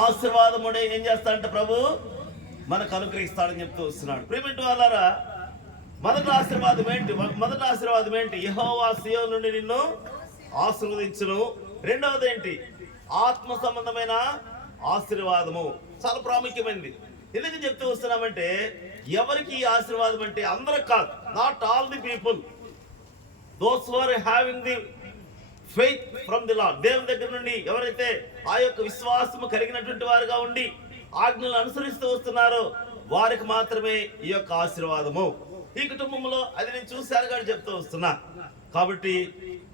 ఆశీర్వాదముడే ఏం చేస్తాడంటే ప్రభు మనకు అనుగ్రహిస్తాడని చెప్తూ వస్తున్నాడు. ప్రియమైన వాళ్ళారా, మొదటి ఆశీర్వాదం ఏంటి? యెహోవా సీయోను నుండి నిన్ను ఆశీర్వదించును. రెండవది ఏంటి? ఆత్మ సంబంధమైన ఆశీర్వాదము. చాలా ప్రాముఖ్యమైనది. ఎందుకు చెప్తూ వస్తున్నామంటే, ఎవరికి ఈ ఆశీర్వాదం అంటే అందరికి కాదు, not all the people, those who are having the faith from the lord. దేవుని దగ్గర నుండి ఎవరైతే ఆ యొక్క విశ్వాసము కలిగినటువంటి వారుగా ఉండి ఆజ్ఞలు అనుసరిస్తూ వస్తున్నారో వారికి మాత్రమే ఈ యొక్క ఆశీర్వాదము. ఈ కుటుంబంలో అది నేను చూశాను కానీ చెప్తూ వస్తున్నా. కాబట్టి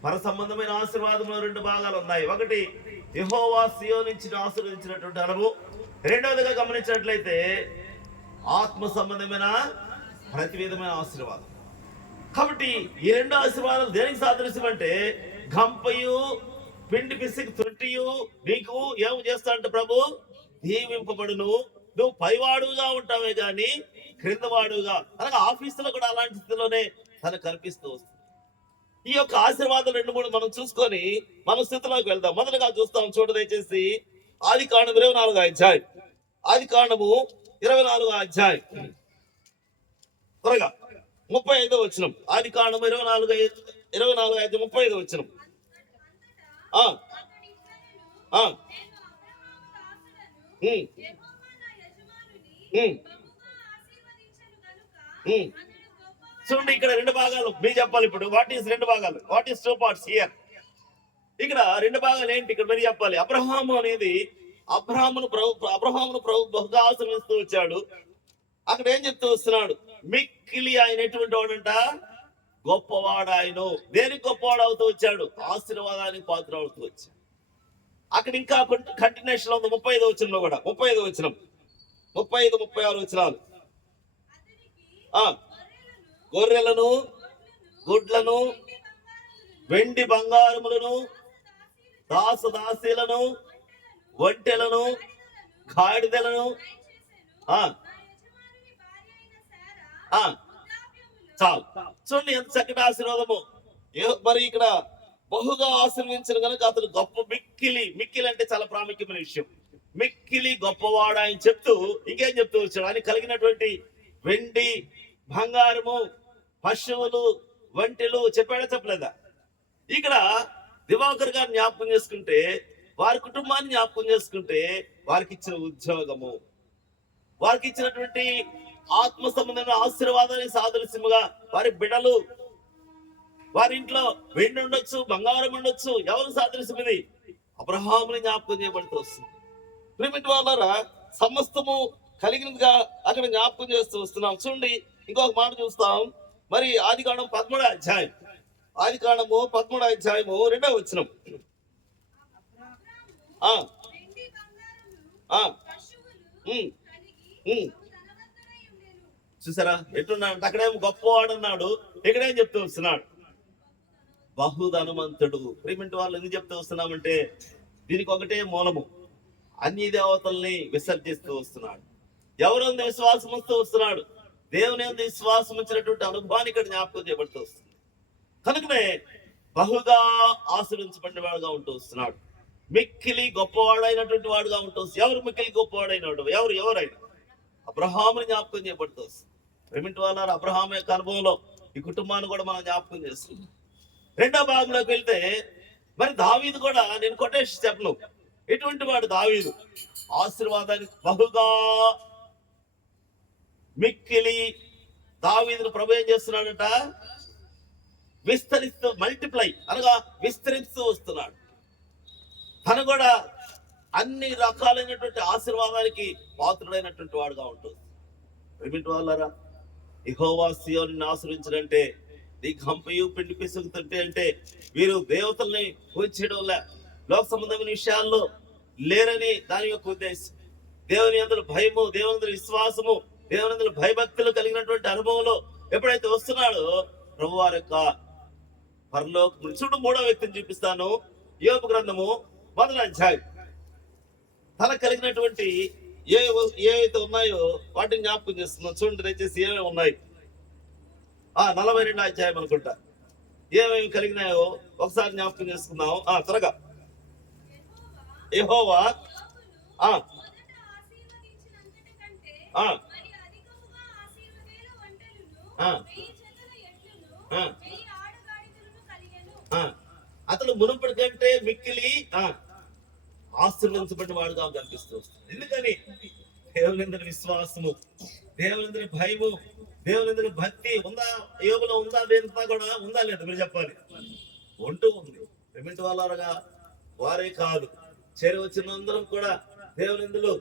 పర సంబంధమైన ఆశీర్వాదంలో రెండు భాగాలు ఉన్నాయి. ఒకటి యెహోవా సీయోను నుంచి ఆశీర్వదించినటువంటి అనుభవం. రెండవదిగా గమనించినట్లయితే ఆత్మ సంబంధమైన ప్రతి విధమైన ఆశీర్వాదం. కాబట్టి ఈ రెండు ఆశీర్వాదాలు దేనికి సాదృశ్యం అంటే, గంపయు పిండి పిసికి తొట్టియు నీకు ఏం చేస్తాడంటే ప్రభు దీవింపబడును. నువ్వు పైవాడుగా ఉంటావే గాని క్రిందవాడుగా, అలాగే ఆఫీసులో కూడా అలాంటి స్థితిలోనే తను కనిపిస్తూ వస్తుంది. ఈ యొక్క ఆశీర్వాదం 2-3 మనం చూసుకొని మన స్థితిలోకి వెళ్దాం. మొదటగా చూస్తాం, చూడ దయచేసి ఆదికాండం 24వ అధ్యాయం. ఆదికాండము 24వ అధ్యాయం త్వరగా 35వ వచనం. ఆదికాండం 24వ అధ్యాయం 35వ వచనం. చూడండి, ఇక్కడ రెండు భాగాలు మీరు చెప్పాలి. ఇప్పుడు వాట్ ఈస్ రెండు భాగాలు? What is 2 parts here? ఇక్కడ రెండు భాగాలు ఏంటి ఇక్కడ మీరు చెప్పాలి. అబ్రహాము అనేది అబ్రహామును ప్రభు బహుగా ఆశీర్వదిస్తూ వచ్చాడు. అక్కడ ఏం చెప్తూ వస్తున్నాడు? మిక్కిలి ఆయన ఎటువంటి వాడంట? గొప్పవాడు. ఆయన దేనికి గొప్పవాడు అవుతూ వచ్చాడు? ఆశీర్వాదానికి పాత్ర అవుతూ వచ్చాడు. అక్కడ ఇంకా కంటిన్యూషన్ ఉంది 35వ వచనంలో కూడా. 35వ వచనం, 35, 36 వచనాలు. గొర్రెలను, గుడ్లను, వెండి బంగారములను, దాసదాసీలను, ఒంటెలను, గాడిదలను. చాలు. చూడండి ఎంత చక్కటి ఆశీర్వాదము. మరి ఇక్కడ బహుగా ఆశీర్వించిన కనుక అతను గొప్ప మిక్కిలి అంటే చాలా ప్రాముఖ్యమైన విషయం. మిక్కిలి గొప్పవాడు ఆయన చెప్తూ ఇంకేం చెప్తూ వచ్చాడు? ఆయన కలిగినటువంటి వెండి, బంగారము, పశువులు, ఒంటెలు చెప్పాడా చెప్పలేదా? ఇక్కడ దివాకర్ గారిని జ్ఞాపకం చేసుకుంటే, వారి కుటుంబాన్ని జ్ఞాపకం చేసుకుంటే, వారికి ఇచ్చిన ఉద్యోగము, వారికి ఇచ్చినటువంటి ఆత్మ సంబంధమైన ఆశీర్వాదానికి సాదృశ్యముగా వారి బిడ్డలు, వారి ఇంట్లో వెండి ఉండొచ్చు, బంగారం ఉండొచ్చు. ఎవరు సాదృశ్యం ఇది? అబ్రహాముని జ్ఞాపకం చేయబడుతూ వస్తుంది. ప్రియమైన వాళ్ళారా, సమస్తము కలిగినదిగా అక్కడ జ్ఞాపకం చేస్తూ వస్తున్నాం. చూడండి ఇంకొక మాట చూస్తాం. మరి ఆదికాండం 13వ అధ్యాయం. ఆదికాండము 13వ అధ్యాయము 2వ వచనం. చూసారా ఎట్టున్నాడు? అక్కడేమో గొప్పవాడు అన్నాడు, ఇక్కడేం చెప్తూ వస్తున్నాడు? బహుధనవంతుడు. ప్రియమైన వాళ్ళు ఎందుకు చెప్తూ వస్తున్నామంటే, దీనికి ఒకటే మూలము. అన్ని దేవతల్ని విసర్జిస్తూ వస్తున్నాడు. ఎవరందు విశ్వాసం వస్తూ వస్తున్నాడు? దేవుని యందు విశ్వాసం ఉంచినటువంటి అనుభవాన్ని ఇక్కడ జ్ఞాపకం చేయబడుతూ వస్తుంది. కనుకనే బహుగా ఆశీర్వించబడిన వాడుగా ఉంటూ వస్తున్నాడు. మిక్కిలి గొప్పవాడైనటువంటి వాడుగా ఉంటూ వస్తుంది. ఎవరు మిక్కిలి గొప్పవాడైనవాడు? ఎవరైనా అబ్రహాముని జ్ఞాపకం చేయబడుతూ వస్తుంది. ప్రియమైన వాళ్ళారా, అబ్రహాము యొక్క అనుభవంలో ఈ కుటుంబాన్ని కూడా మనం జ్ఞాపకం చేస్తున్నాం. రెండో భాగంలోకి వెళ్తే మరి దావీదు కూడా, నేను కొటేషన్ చెప్పను, ఎటువంటి వాడు దావీదు? ఆశీర్వాదానికి బహుగా మిక్కిలి దావీదును ప్రభు ఏం చేస్తున్నాడట? విస్తరిస్తూ, మల్టిప్లై అనగా విస్తరిస్తూ వస్తున్నాడు. తను కూడా అన్ని రకాలైనటువంటి ఆశీర్వాదానికి పాత్రుడైనటువంటి వాడుగా ఉంటుంది. ప్రియమైన వాళ్ళారా, యెహోవా సీయోనుని ఆశీర్వించడంటే నీ గంపయు పిండి పిసుకుతుంటే అంటే వీరు దేవతల్ని పూజించడం లోక సంబంధమైన విషయాల్లో లేరని దాని యొక్క ఉద్దేశం. దేవుని యందు భయము, దేవుని యందు విశ్వాసము, దేవుని యందు భయభక్తులు కలిగినటువంటి అనుభవంలో ఎప్పుడైతే వస్తున్నాడో ప్రభు వారి యొక్క పరలోకం. చూడు 3వ వ్యక్తిని చూపిస్తాను. యోబు గ్రంథము 1వ అధ్యాయం. తనకు కలిగినటువంటి ఏవైతే ఉన్నాయో వాటిని జ్ఞాపకం చేస్తున్నాం. చూడండి దయచేసి ఏమేమి ఉన్నాయి. 42వ అధ్యాయం అనుకుంటా. ఏమేమి కలిగినాయో ఒకసారి జ్ఞాపకం చేసుకుందాం త్వరగా. యెహోవా ఆ మొదట ఆశీర్వదించినంతటి కంటే ఆ మరి అధికముగా ఆశీర్వదేలు ఒంటెలను, ఆ 1000 జతల ఎడ్లను, ఆ 1000 ఆడగాడిదలను కలిగెను. ఆ అతను మునుపటి కంటే మిక్కిలి ఆశీర్వదించబడిన వాడుగా కనిపిస్తూ వస్తుంది. ఎందుకని? దేవుని విశ్వాసము, దేవుని భయము, దేవుని భక్తి ఉందా? యోగులో ఉందా? దేనిపై కూడా ఉందా లేదా? మీరు చెప్పాలి. ఉంటూ ఉంది. ప్రేమించే వాళ్ళగా వారే కాదు, చేరి వచ్చిన అందరం కూడా దేవునిందులో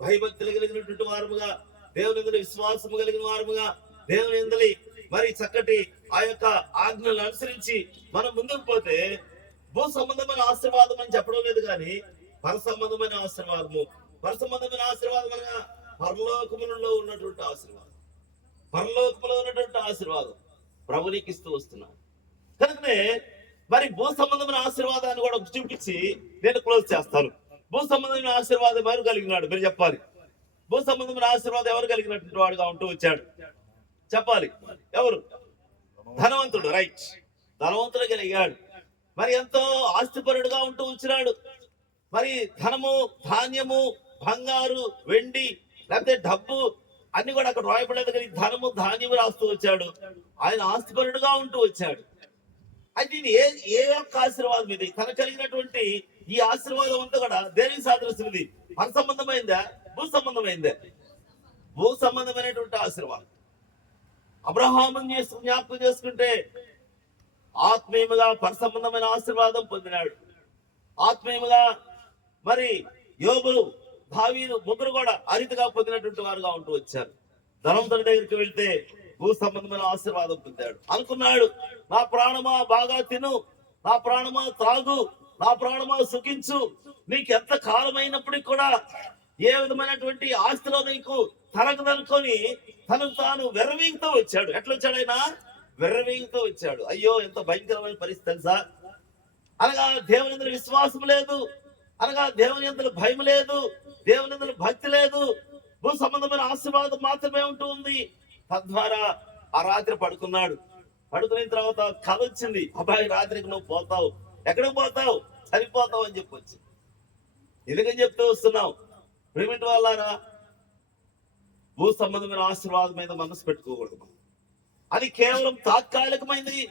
భయభక్తులు కలిగినటువంటి వారముగా, దేవునిందులో విశ్వాసము కలిగిన వారముగా, దేవుని మరి చక్కటి ఆ యొక్క ఆజ్ఞలు అనుసరించి మనం ముందుకు పోతే భూ సంబంధమైన ఆశీర్వాదం అని చెప్పడం లేదు, కానీ పర సంబంధమైన ఆశీర్వాదము. పర సంబంధమైన ఆశీర్వాదం అనగా పరలోకములలో ఉన్నటువంటి ఆశీర్వాదం, పరలోకములో ఉన్నటువంటి ఆశీర్వాదం ప్రభునికి ఇస్తూ వస్తున్నాను. కనుకనే మరి భూ సంబంధమైన ఆశీర్వాదాన్ని కూడా చూపించి నేను క్లోజ్ చేస్తాను. భూ సంబంధమైన ఆశీర్వాదం ఎవరు కలిగినాడు? మీరు చెప్పాలి. భూ సంబంధమైన ఆశీర్వాదం ఎవరు కలిగినటువంటి వాడుగా ఉంటూ వచ్చాడు? చెప్పాలి. ఎవరు? ధనవంతుడు. రైట్, ధనవంతుడు కలిగాడు. మరి ఎంతో ఆస్తిపరుడుగా ఉంటూ వచ్చినాడు. మరి ధనము, ధాన్యము, బంగారు, వెండి, లేకపోతే డబ్బు అన్ని కూడా అక్కడ రాయబడలేదు, కానీ ధనము, ధాన్యము రాస్తూ వచ్చాడు. ఆయన ఆస్తిపరుడుగా ఉంటూ వచ్చాడు. అయితే ఇది ఏ యొక్క ఆశీర్వాదం? ఇది తనకు కలిగినటువంటి ఈ ఆశీర్వాదం అంతా కూడా దేనికి సాదృశ్యం? ఇది మన సంబంధమైందా? భూ సంబంధమైందా? భూ సంబంధమైనటువంటి ఆశీర్వాదం. అబ్రహాముని జ్ఞాపకం చేసుకుంటే ఆత్మీయముగా పర సంబంధమైన ఆశీర్వాదం పొందినాడు. ఆత్మీయముగా మరి యోబు, దావీదు ముగ్గురు కూడా అరితగా పొందినటువంటి వారుగా ఉంటూ వచ్చారు. ధనవంతుడి దగ్గరికి వెళ్తే భూ సంబంధమైన ఆశీర్వాదం పొందాడు. అనుకున్నాడు, నా ప్రాణమా బాగా తిను, నా ప్రాణమా త్రాగు, నా ప్రాణమా సుఖించు, నీకు ఎంత కాలమైనప్పటికీ కూడా ఏ విధమైనటువంటి ఆస్తిలో నీకు తనకదనుకొని తనకు తాను వెర్రవీగుతూ వచ్చాడు. ఎట్లా వచ్చాడు ఆయన? వెర్రవీగుతూ వచ్చాడు. అయ్యో, ఎంత భయంకరమైన పరిస్థితి తెలుసా? అనగా దేవుని విశ్వాసం లేదు, అనగా దేవుని యందు భయం లేదు, దేవుని యందు భక్తి లేదు, భూ సంబంధమైన ఆశీర్వాదం మాత్రమే ఉంటూ ఉంది. తద్వారా ఆ రాత్రి పడుకున్నాడు. పడుకున్న తర్వాత కల వచ్చింది, అబ్బాయి రాత్రికి నువ్వు పోతావు. ఎక్కడికి పోతావు? చనిపోతావు అని చెప్పొచ్చు. ఎందుకని చెప్తూ వస్తున్నావు? ప్రేమిటి వాళ్ళారా, భూ సంబంధమైన ఆశీర్వాదం మీద మనసు పెట్టుకోకూడదు. అది కేవలం తాత్కాలికమైనది,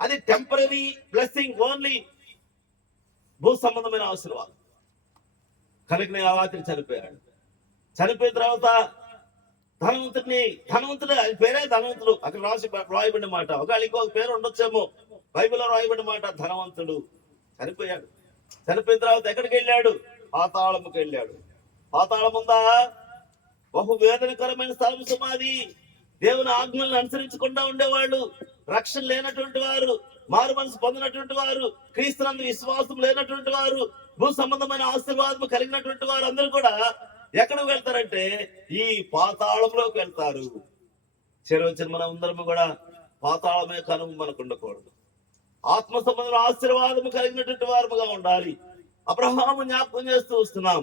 అది టెంపరీ బ్లెస్సింగ్ ఓన్లీ. భూ సంబంధమైన ఆశీర్వాదం. కనుకనే ఆ రాత్రి చనిపోయాడు. చనిపోయిన తర్వాత ధనవంతుడు, ఆయన పేరే ధనవంతుడు. అక్కడ రాయబడిన మాట, ఒకవేళ ఇంకొక పేరు ఉండొచ్చేమో, బైబిల్లో రాయబడిన మాట ధనవంతుడు. చనిపోయాడు. చనిపోయిన తర్వాత ఎక్కడికి వెళ్ళాడు? పాతాళముకి వెళ్ళాడు. పాతాళం ఉందా? బహు వేదనకరమైన స్థలం సుమాది. దేవుని ఆజ్ఞలను అనుసరించకుండా ఉండేవాళ్ళు, రక్షణ లేనటువంటి వారు, మారు మనసు పొందినటువంటి వారు, క్రీస్తునందు విశ్వాసం లేనటువంటి వారు, భూ సంబంధమైన ఆశీర్వాదం కలిగినటువంటి వారు అందరూ కూడా ఎక్కడికి వెళ్తారంటే ఈ పాతాళంలోకి వెళ్తారు. చెరవచ్చిన మనం అందరం కూడా పాతాళమే కనుమ మనకు ఉండకూడదు. ఆత్మ సంబంధమైన ఆశీర్వాదము కలిగినటువంటి వారముగా ఉండాలి. అబ్రహాము జ్ఞాపకం చేస్తూ వస్తున్నాం.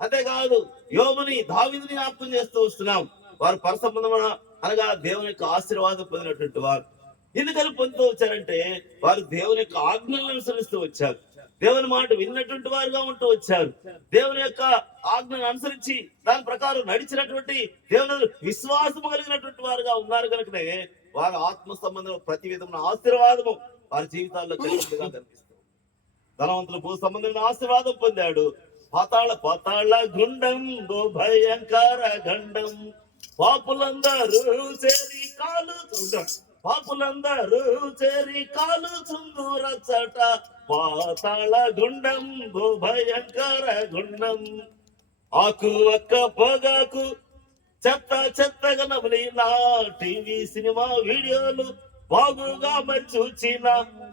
అంతేకాదు యోబుని, దావీదుని జ్ఞాపకం చేస్తూ వస్తున్నాం. వారు పర సంబంధమైన అనగా దేవుని యొక్క ఆశీర్వాదం పొందినటువంటి వారు. ఎందుకని పొందుతూ వచ్చారంటే వారు దేవుని యొక్క ఆజ్ఞలను అనుసరిస్తూ వచ్చారు, దేవుని మాట విన్నటువంటి వారుగా ఉంటూ వచ్చారు, దేవుని యొక్క ఆజ్ఞను అనుసరించి దాని ప్రకారం నడిచినటువంటి దేవుని విశ్వాసము కలిగినటువంటి వారుగా ఉన్నారు. కనుకనే వారు ఆత్మ సంబంధం ప్రతి విధమైన ఆశీర్వాదము వారి జీవితాల్లో కలిగినట్టుగా కనిపిస్తుంది. ధనవంతులు భూ సంబంధమైన ఆశీర్వాదం పొందాడు. పాతాళ గుండం భయంకర గండం, పాపులందరూ చేరి కాలు చుందురచట, పాతాళ గుండం భయంకర గుండం. ఆకు ఒక్క పొగాకు చెత్తగా నవ్వులి టీవీ సినిమా వీడియోలు బాగుగా మరి చూచిన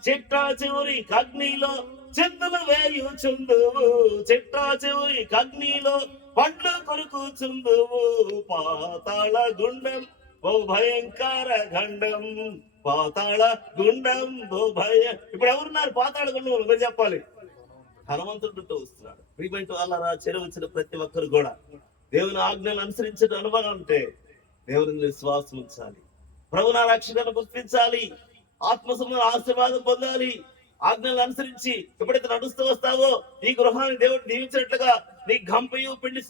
చిట్టా చివరి అగ్నిలో చిందులు వేయుచుందువు, చిట్టా చివరి అగ్నిలో పండ్లు కొరుకుచుందువు, పాతాళ గుండం ఓ భయంకర గండం, పాతాళ గుండం ఓ ఇప్పుడు ఎవరున్నారు పాతాళ గుండం? మీరు చెప్పాలి. హనుమంతుడు వస్తున్నాడు. ప్రియమైన వాళ్ళ చెరువు వచ్చిన ప్రతి ఒక్కరు కూడా దేవుని ఆజ్ఞలు అనుసరించిన అనుభవం ఉంటే దేవుని విశ్వాసం ఉంచాలి, ప్రభునా రక్షణను గుర్తించాలి, ఆత్మసంబంధ ఆశీర్వాదం పొందాలి. ఆజ్ఞలు అనుసరించి ఎప్పుడైతే నడుస్తూ వస్తావో ఈ గృహాన్ని దేవుడు దీవించినట్లుగా నీ గంపయు పిండి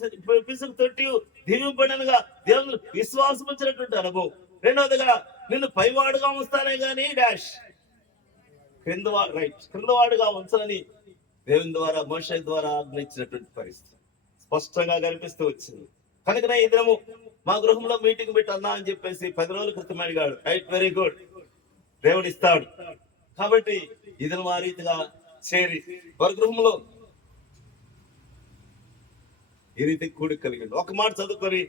పిసుకు తొట్టి దీవింపడినగా దేవుని విశ్వాసం వచ్చినటువంటి అనుభవం. రెండవదిగా నిన్ను పైవాడుగా ఉంచుతానే గాని డాష్ క్రిందవాడుగా ఉంచాలని దేవుని ద్వారా మోషే ద్వారా ఆజ్ఞయించినటువంటి పరిస్థితి స్పష్టంగా కనిపిస్తూ వచ్చింది. కనుకనే ఈ దినము మా గృహంలో మీటింగ్ పెట్టన్నా అని చెప్పేసి 10 రోజుల క్రితం అడిగాడు. రైట్, వెరీ గుడ్, దేవుడు ఇస్తాడు. కాబట్టి ఇది ఆ రీతిగా చేరి వారి గృహంలో ఈ రీతి కూడి కలిగింది. ఒక మాట చదువుకొని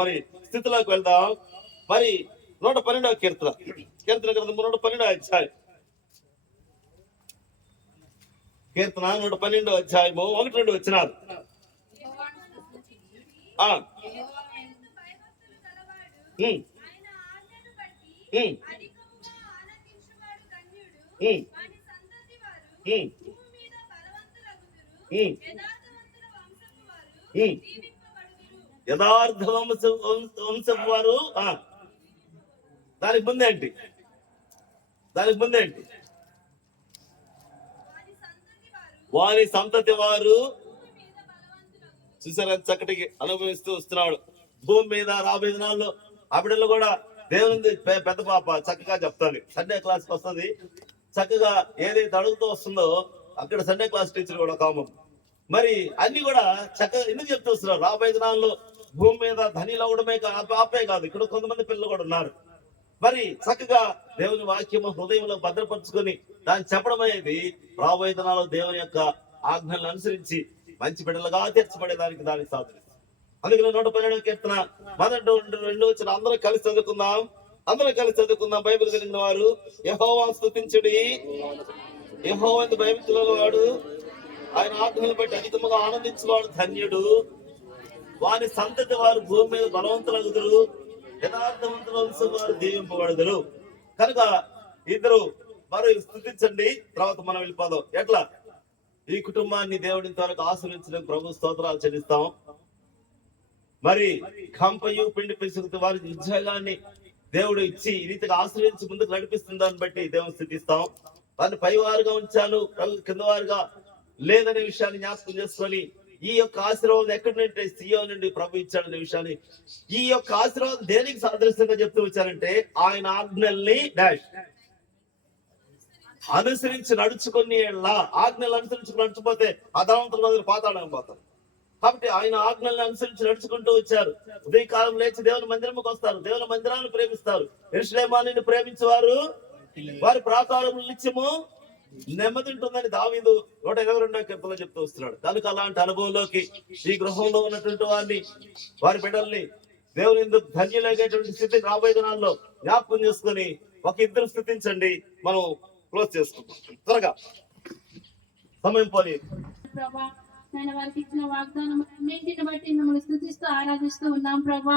మరి స్థితిలోకి వెళ్దాం. మరి 112వ కీర్తన గ్రంథం 112వ అధ్యాయం, కీర్తన 112వ అధ్యాయము 1-2 వచనాలు. భయభక్తులు గలవాడు, ఆయన ఆజ్ఞను బట్టి అధికముగా ఆనందించువాడు ధన్యుడు. వాని సంతతి వారు భూమి మీద బలవంతులగుదురు. యథార్థ వంశపు వారు దానికి ముందేంటి వారి సంతతి వారు చూసారా చక్కటికి అనుభవిస్తూ వస్తున్నాడు. భూమి మీద రాబోయే దినాల్లో ఆ బిడ్డలు కూడా దేవుని పెద్ద పాప చక్కగా చెప్తాది. సండే క్లాస్కి వస్తుంది చక్కగా, ఏదైతే అడుగుతూ వస్తుందో అక్కడ సండే క్లాస్ టీచర్ కూడా కామన్. మరి అన్ని కూడా చక్కగా ఎందుకు చెప్తూ వస్తున్నారు? రాబోయే దినాల్లో భూమి మీద ధనిలు అవడమే పాపే కాదు, ఇక్కడ కొంతమంది పిల్లలు కూడా ఉన్నారు. మరి చక్కగా దేవుని వాక్యము హృదయంలో భద్రపరుచుకొని దాన్ని చెప్పడం అనేది రాబోయే దినాల్లో దేవుని యొక్క ఆజ్ఞలను అనుసరించి మంచి బిడ్డలుగా తీర్చబడేదానికి దానికి సాధన. అందుకని 112వ కీర్తన 1-2 వచ్చిన అందరూ కలిసి చదువుకుందాం. బైబిల్ కలిగిన వారు యెహోవాను స్తుతించుడి. యెహోవా యందు భయభక్తుల వాడు, ఆయన ఆజ్ఞలను బట్టి అధికముగా ఆనందించేవాడు ధన్యుడు. వాని సంతతి వారు భూమి మీద బలవంతులగుదురు. యథార్థవంతుల వంశం వారు దీవింపబడుదురు. కనుక ఇద్దరు మరి స్తుతించండి. తర్వాత మనం వెళ్ళిపోదాం. ఎట్లా ఈ కుటుంబాన్ని దేవుడి వరకు ఆశ్రయించిన ప్రభు స్తోత్రాలు చెల్లిస్తాం. మరి కంపయు పిండి పిసుకు వారి ఉద్యోగాన్ని దేవుడు ఇచ్చి ఈ రీతిగా ఆశ్రయించి ముందుకు నడిపిస్తున్న దాన్ని బట్టి దేవుని స్థితిస్తాం. వారిని పైవారుగా ఉంచాను, కింద వారుగా లేదనే విషయాన్ని జ్ఞాపకం చేసుకొని ఈ యొక్క ఆశీర్వాదం ఎక్కడి నుండి సీయోను నుండి ప్రభు ఇచ్చాడనే విషయాన్ని, ఈ యొక్క ఆశీర్వాదం దేనికి సాదృశ్యంగా చెప్తూ వచ్చారంటే ఆయన ఆజ్ఞల్ని అనుసరించి నడుచుకుని ఆజ్ఞలు అనుసరించి నడుచుపోతే ఆ ధనవంతుల మందిని పాతాళం పోతారు. కాబట్టి ఆయన ఆజ్ఞల్ని అనుసరించి నడుచుకుంటూ వచ్చారు. ఉదయకాలం లేచి దేవుని మందిరంకి వస్తారు, దేవుని మందిరాన్ని ప్రేమిస్తారు. యెరూషలేమును ప్రేమించేవారు వారి ప్రాకారములు నిత్యము నెమ్మది ఉంటుందని దావీదు 122వ కీర్తనలో చెప్తూ వస్తున్నాడు. కనుక అలాంటి అనుభవంలోకి ఈ గృహంలో ఉన్నటువంటి వారిని, వారి బిడ్డల్ని దేవుని ఎందుకు ధన్యులైనటువంటి స్థితి రాబోయే దినాల్లో జ్ఞాపకం చేసుకొని ఒక ఇద్దరు స్థితించండి. మనం క్లోజ్ చేసుకుంటాం త్వరగా, సమయం పోనీ. నేను వారికి ఇచ్చిన వాగ్దానం అన్నింటిని బట్టి మిమ్మల్ని స్తుతిస్తూ ఆరాధిస్తూ ఉన్నాం ప్రభా.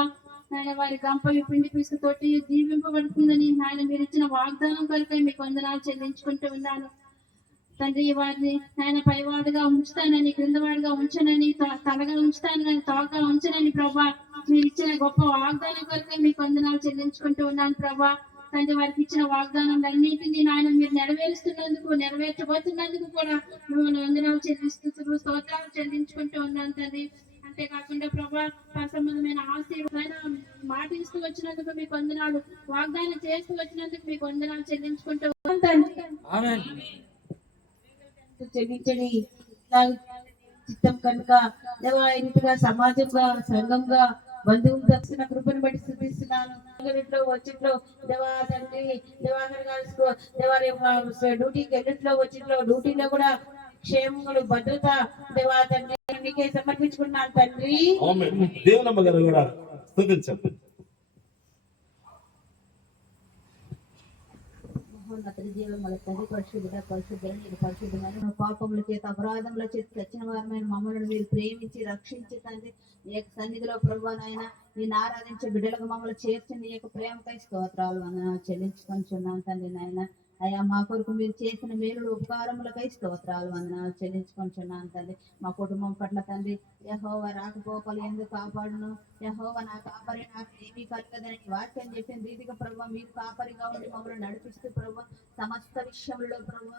ఆయన వారి గంపలు పిండి పిసుకు తోటి దీవింపబడుతుందని ఆయన మీరు ఇచ్చిన వాగ్దానం కొరకై మీకు వందనాలు చెల్లించుకుంటూ ఉన్నాను తండ్రి. వారిని ఆయన పైవాడుగా ఉంచుతానని, క్రిందవాడుగా ఉంచనని, తలగా ఉంచుతానని, తోకగా ఉంచనని ప్రభా మీరు ఇచ్చిన గొప్ప వాగ్దానం కొరకై మీకు వందనాలు చెల్లించుకుంటూ ఉన్నాను ప్రభా. తండ్రి వారికి ఇచ్చిన వాగ్దానం అన్నింటినీ నాయన మీరు నెరవేర్చబోతున్నందుకు కూడా మిమ్మల్ని వందనాలు చెల్లిస్తూ స్తోత్రాలు చెల్లించుకుంటూ ఉన్నాను తండ్రి. అంతేకాకుండా ప్రభా సంబంధమైన ఆశీర్వాదమైన మాట ఇస్తూ వచ్చినందుకు మీకు వందనాలు, వాగ్దానం చేస్తూ వచ్చినందుకు మీకు వందనాలు చెల్లించుకుంటూ చెల్లించండి చిత్తం కనుక దేవాగా సమాజంగా సంఘంగా బంధువులు దర్శన కృపను బట్టి చూపిస్తున్నాను. వచ్చిట్లో దేవా తండ్రి దేవాగర్ గారు దేవారి డ్యూటీకి వెళ్ళిట్లో వచ్చిట్లో డ్యూటీలో కూడా క్షేమములు భద్రత దేవా తండ్రి నీకే సమర్పించుకున్నాను తండ్రి. దేవునమ్మ గారు కూడా స్తుతించండి. పాపముల చేత అపరాధముల చేత చచ్చిన వారమైన మమ్మల్ని మీరు ప్రేమించి రక్షించి తండ్రి ఈ యొక్క సన్నిధిలో ప్రభువా నాయన నేను ఆరాధించే బిడ్డలకు మమ్మల్ని చేర్చండి. ఈ యొక్క ప్రేమకై స్తోత్రాలు చెల్లించుకొంచున్నాను తండ్రి నాయన. అయ్యా మా కొరకు మీరు చేసిన మేలు ఉపకారములకై స్తోత్రాలు వందనాలు చెల్లించుకొంచున్నాను తండ్రి. మా కుటుంబం పట్ల తండ్రి యెహోవా రాకపోకలు ఎందుకు కాపాడును, యెహోవా నా కాపరి నాకు ఏమీ కలగదని వాక్యం చెప్పిన రీతిగా ప్రభు మీరు కాపరిగా ఉండి మమ్మల్ని నడిపిస్తూ ప్రభు సమస్త విషయంలో ప్రభు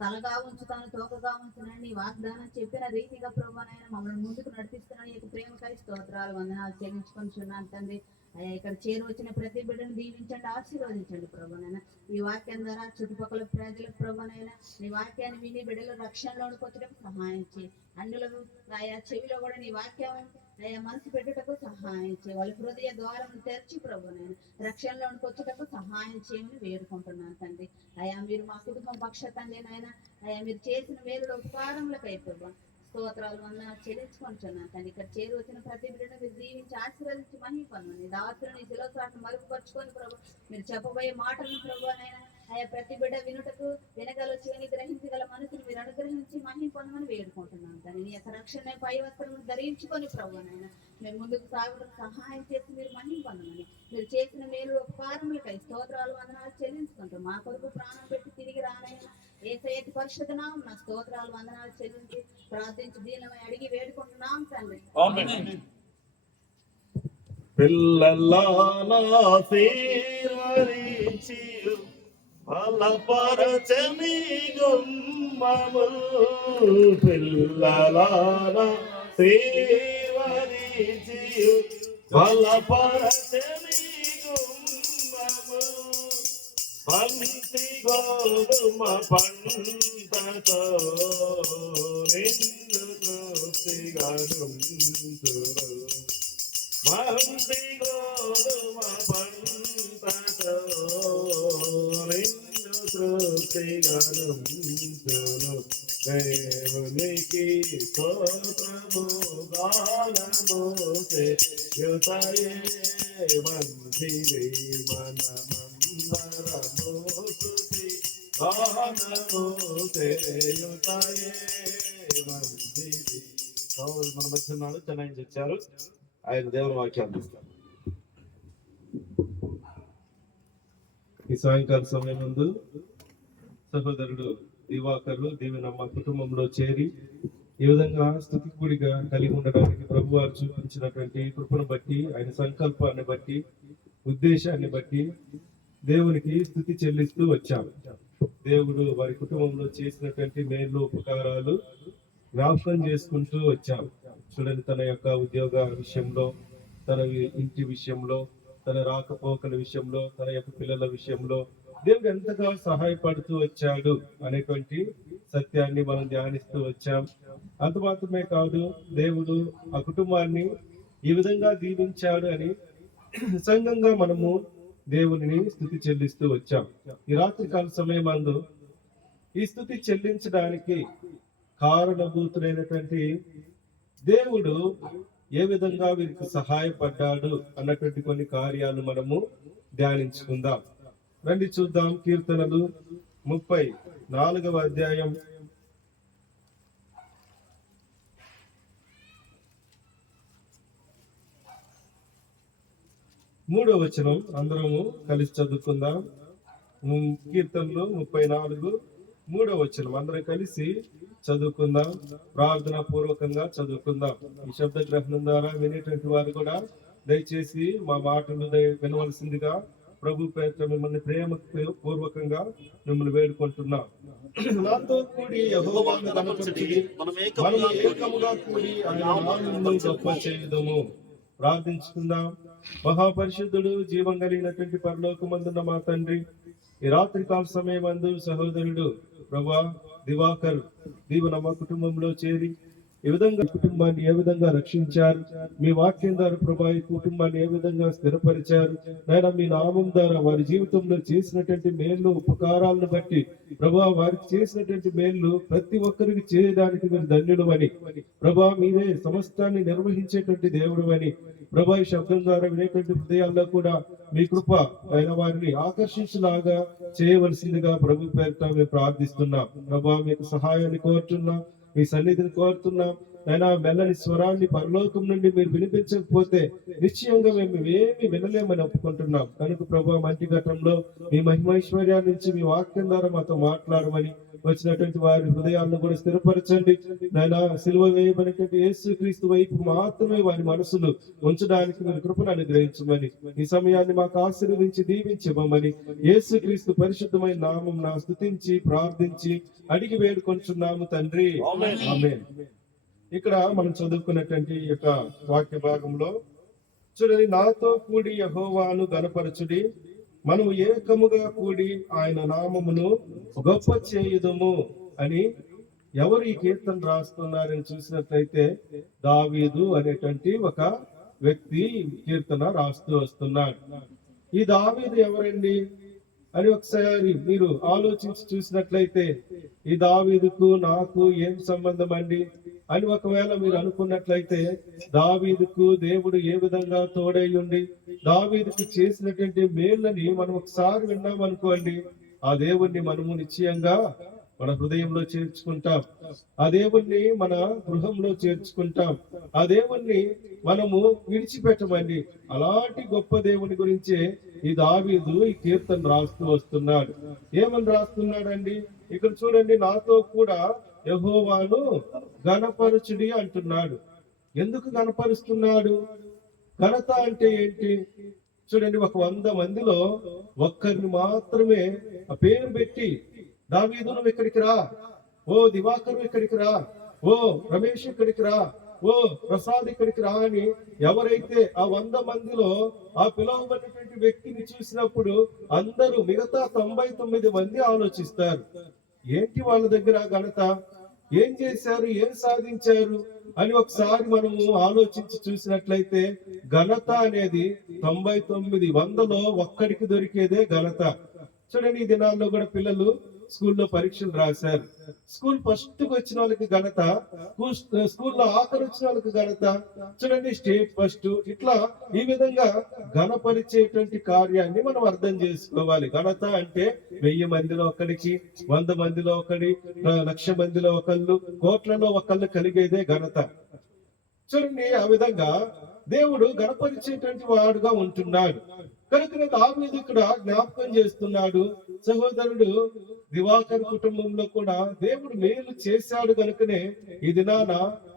తలగా ఉంచుతాను తోకగా ఉంచుతాను నీ వాగ్దానం చెప్పిన రీతిగా ప్రభా నాయన మమ్మల్ని ముందుకు నడిపిస్తున్నాను. ఈ యొక్క ప్రేమకై స్తోత్రాలు వందనాలు చెల్లించుకొనిచున్నాను తండ్రి. అయ్యా ఇక్కడ చేరువచ్చిన ప్రతి బిడ్డను దీవించండి, ఆశీర్వదించండి ప్రభానైనా. ఈ వాక్యం ద్వారా చుట్టుపక్కల ప్రజలకు ప్రభానైనా నీ వాక్యాన్ని విని బిడ్డలు రక్షణలోనికి వచ్చడం సహాయం చేయి. అన్యులకు ఆయా చెవిలో కూడా నీ వాక్యం అయ్యా మనసు పెట్టుటకు సహాయం చేయి. వాళ్ళ హృదయ ద్వారం తెరిచి ప్రభునైనా రక్షణలోనికి వచ్చేటకు సహాయం చేయమని వేడుకుంటున్నాను తండ్రి. అయ్యా మీరు మా కుటుంబం పక్షతండి నాయన. అయ్యా మీరు చేసిన మేలుల ఉపకారములకై ప్రభా స్తోత్రాలు వందనాలు చెల్లించుకుంటున్నాను తండ్రి. ఇక్కడ చేరు వచ్చిన ప్రతి బిడ్డను మీరు దీవించి ఆశీర్వదించి మహిమ పొందండి. దాసులను నీ శిలోసాటను మరుగుపరుచుకొని ప్రభు మీరు చెప్పబోయే మాటలను ప్రభునైనా ఆయా ప్రతి బిడ్డ వినుటకు వినగల చెవిని గ్రహించగల మనసును మీరు అనుగ్రహించి మహిమ పొందమని వేడుకుంటున్నాను తండ్రి. నీ యొక్క రక్షణ పై వస్త్రమును ధరించుకొని ప్రభునైనా మేము ముందుకు సాగుటకు సహాయం చేసి మీరు మహిమ పొందమని మీరు చేసిన మేలు ఉపకారములకై స్తోత్రాలు వందనాలు చెల్లించుకుంటాం. మా కొరకు ప్రాణం పెట్టి తిరిగి రానైనా యేసయ్య పరిశుద్ధ నామమున నా స్తోత్రాలు వందనాలు చెల్లించి ప్రార్థించి దీనమై అడిగి వేడుకుంటున్నాం తండ్రి. పిల్లలాశీర్వదించి బలపరచని గుమ్మము పిల్లలాశీర్వదించి బలపరచని గుమ్మము పంక్తి గోధుమ పంటతో నిన్ను తృప్తిగానుంచును. పంక్తి గోధుమ పంటతో నిన్ను తృప్తిగానుంచును. దేవునికి స్తోత్రము గానము చేయుటయే మంచిది మనమందరము స్తుతి గానము చేయుటయే మంచిది. సోదరుడు మన మధ్య ఉన్నాడు, చెన్నై నుంచి వచ్చారు. ఆయన దేవుని వాక్యాలు అందిస్తారు. ఈ సాయంకాల సమయం ముందు సహోదరుడు దివాకర్లు దీవెనమ్మ కుటుంబంలో చేరి ఈ విధంగా స్తుతి కూడిగా కలిగి ఉండడానికి ప్రభు వారు చూపించినటువంటి కృపను బట్టి ఆయన సంకల్పాన్ని బట్టి ఉద్దేశాన్ని బట్టి దేవునికి స్తుతి చెల్లిస్తూ వచ్చాము. దేవుడు వారి కుటుంబంలో చేసినటువంటి మేలు ఉపకారాలు జ్ఞాపకం చేసుకుంటూ వచ్చాము. చూడండి, తన యొక్క ఉద్యోగ విషయంలో, తన ఇంటి విషయంలో, తన రాకపోకల విషయంలో, తన యొక్క పిల్లల విషయంలో దేవుడు ఎంతగా సహాయపడుతూ వచ్చాడు అనేటువంటి సత్యాన్ని మనం ధ్యానిస్తూ వచ్చాం. అంత మాత్రమే కాదు, దేవుడు ఆ కుటుంబాన్ని ఈ విధంగా దీవించాడు అని సంఘంగా మనము దేవుని స్తుతి చెల్లిస్తూ వచ్చాం. ఈ రాత్రికాల సమయమందు ఈ స్తుతి చెల్లించడానికి కారణభూతుడైనటువంటి దేవుడు ఏ విధంగా వీరికి సహాయపడ్డాడు అన్నటువంటి కొన్ని కార్యాలు మనము ధ్యానించుకుందాం. రండి చూద్దాం. కీర్తనలు 34వ అధ్యాయం 3వ వచనం అందరము కలిసి చదువుకుందాం. కీర్తనలు 34 3వ వచనం అందరం కలిసి చదువుకుందాం. ప్రార్థన పూర్వకంగా చదువుకుందాం. ఈ శబ్ద గ్రహణం ద్వారా వినేటువంటి వారు కూడా దయచేసి మా మాటలు వినవలసిందిగా ప్రభు పేరుతో మిమ్మల్ని ప్రేమ పూర్వకంగా మిమ్మల్ని వేడుకుంటున్నాం. నాతో కూడి యెహోవాను కనపరచుడి, మనము ఏకముగా కూడి ఆయన నామమును గొప్ప చేయుదుము. ప్రార్థించుకుందాం. మహాపరిశుద్ధుడు, జీవం కలిగినటువంటి పరలోకమందున్న మా తండ్రి, ఈ రాత్రికాల సమయమందు సహోదరుడు ప్రభా దివాకర్ దీవెనమ్మ కుటుంబంలో చేరి ఈ విధంగా కుటుంబాన్ని ఏ విధంగా రక్షించారు, మీ వాక్యం ద్వారా ప్రభా ఈ కుటుంబాన్ని ఏ విధంగా స్థిరపరిచారు, నాయన మీ నామం ద్వారా వారి జీవితంలో చేసినటువంటి మేలు ఉపకారాలను బట్టి ప్రభా వారికి చేసినటువంటి మేలు ప్రతి ఒక్కరికి చేయడానికి మీరు ధన్యుడు అని ప్రభా, మీరే సమస్తాన్ని నిర్వహించేటువంటి దేవుడు అని ప్రభా, ఈ శబ్దం ద్వారా వినేటువంటి హృదయాల్లో కూడా మీ కృప ఆయన వారిని ఆకర్షించలాగా చేయవలసిందిగా ప్రభు పేరుతో మేము ప్రార్థిస్తున్నాం. ప్రభా, మీకు సహాయాన్ని కోరుతున్నాం, మీ సన్నిధిని కోరుతున్నాం. అయినా మెల్లని స్వరాన్ని పరలోకం నుండి మీరు వినిపించకపోతే నిశ్చయంగా మేము ఏమి వినలేమని ఒప్పుకుంటున్నాం. కనుక ప్రభు మంచి ఘట్టంలో మీ మహిమైశ్వర్యాన్ని నుంచి మీ వాక్యం ద్వారా మాతో మాట్లాడమని వచ్చినటువంటి వారి హృదయాలను కూడా స్థిరపరచండి. నాయన సిలువ వేయబడినటువంటి యేసుక్రీస్తు వైపు మాత్రమే వారి మనసులు ఉంచడానికి మీరు కృపను అనుగ్రహించమని, ఈ సమయాన్ని మాకు ఆశీర్వదించి దీవించమని యేసుక్రీస్తు పరిశుద్ధమైన నామం నా స్తుతించి ప్రార్థించి అడిగి వేడుకొంచున్నాము తండ్రి. ఆమేన్. ఇక్కడ మనం చదువుకున్నటువంటి యొక్క వాక్య భాగంలో చూడండి, నాతో కూడి యెహోవాను గణపరచుడి, మనము ఏకముగా కూడి ఆయన నామమును గొప్ప చేయుదుము అని ఎవరు ఈ కీర్తన రాస్తున్నారని చూసినట్లయితే దావీదు అనేటువంటి ఒక వ్యక్తి కీర్తన రాస్తూ వస్తున్నాడు. ఈ దావీదు ఎవరండి అని ఒకసారి మీరు ఆలోచించి చూసినట్లయితే ఈ దావీదుకు నాకు ఏం సంబంధం అండి అని ఒకవేళ మీరు అనుకున్నట్లయితే, దావీదుకు దేవుడు ఏ విధంగా తోడై ఉండి దావీదుకు చేసినటువంటి మేళ్ళని మనం ఒకసారి విన్నాం అనుకోండి, ఆ దేవుణ్ణి మనము నిశ్చయంగా మన హృదయంలో చేర్చుకుంటాం, ఆ దేవుణ్ణి మన గృహంలో చేర్చుకుంటాం, ఆ దేవుణ్ణి మనము విడిచిపెట్టమండి. అలాంటి గొప్ప దేవుని గురించే ఈ దావీదు ఈ కీర్తన రాస్తూ వస్తున్నాడు. ఏమని రాస్తున్నాడండి? ఇక్కడ చూడండి, నాతో కూడా యెహోవాను ఘనపరచుడి అంటున్నాడు. ఎందుకు ఘనపరుస్తున్నాడు? ఘనత అంటే ఏంటి? చూడండి, 100 మందిలో ఒక్కరిని మాత్రమే ఆ పేరు పెట్టి, దావీదు నువ్వు ఇక్కడికి రా, ఓ దివాకరు ఇక్కడికి రా, ఓ రమేష్ ఇక్కడికి రా, ఓ ప్రసాద్ ఇక్కడికి రా అని ఎవరైతే ఆ 100 మందిలో ఆ పిలువబడినటువంటి వ్యక్తిని చూసినప్పుడు అందరూ మిగతా 99 మంది ఆలోచిస్తారు, ఏంటి వాళ్ళ దగ్గర ఘనత, ఏం చేశారు, ఏం సాధించారు అని ఒకసారి మనము ఆలోచించి చూసినట్లయితే ఘనత అనేది 99 100లో ఒక్కడికి దొరికేదే ఘనత. చూడండి, ఈ దినాల్లో కూడా పిల్లలు స్కూల్లో పరీక్షలు రాశారు. స్కూల్ ఫస్ట్ వచ్చిన వాళ్ళకి ఘనత, స్కూల్లో ఆఖరి వచ్చిన వాళ్ళకి ఘనత, చూడండి స్టేట్ ఫస్ట్, ఇట్లా ఈ విధంగా ఘనపరిచేటువంటి కార్యాన్ని మనం అర్థం చేసుకోవాలి. ఘనత అంటే 1000 మందిలో ఒకరికి, 100 మందిలో ఒకరి, 1,00,000 మందిలో ఒకళ్ళు, కోట్లలో ఒకళ్ళు కలిగేదే ఘనత. చూడండి, ఆ విధంగా దేవుడు ఘనపరిచేటువంటి వాడుగా ఉంటున్నాడు. కనుక దావీదు ఇక్కడ జ్ఞాపకం చేస్తున్నాడు, సహోదరుడు దివాకర్ కుటుంబంలో కూడా దేవుడు మేలు చేశాడు కనుకనే ఈ దినాన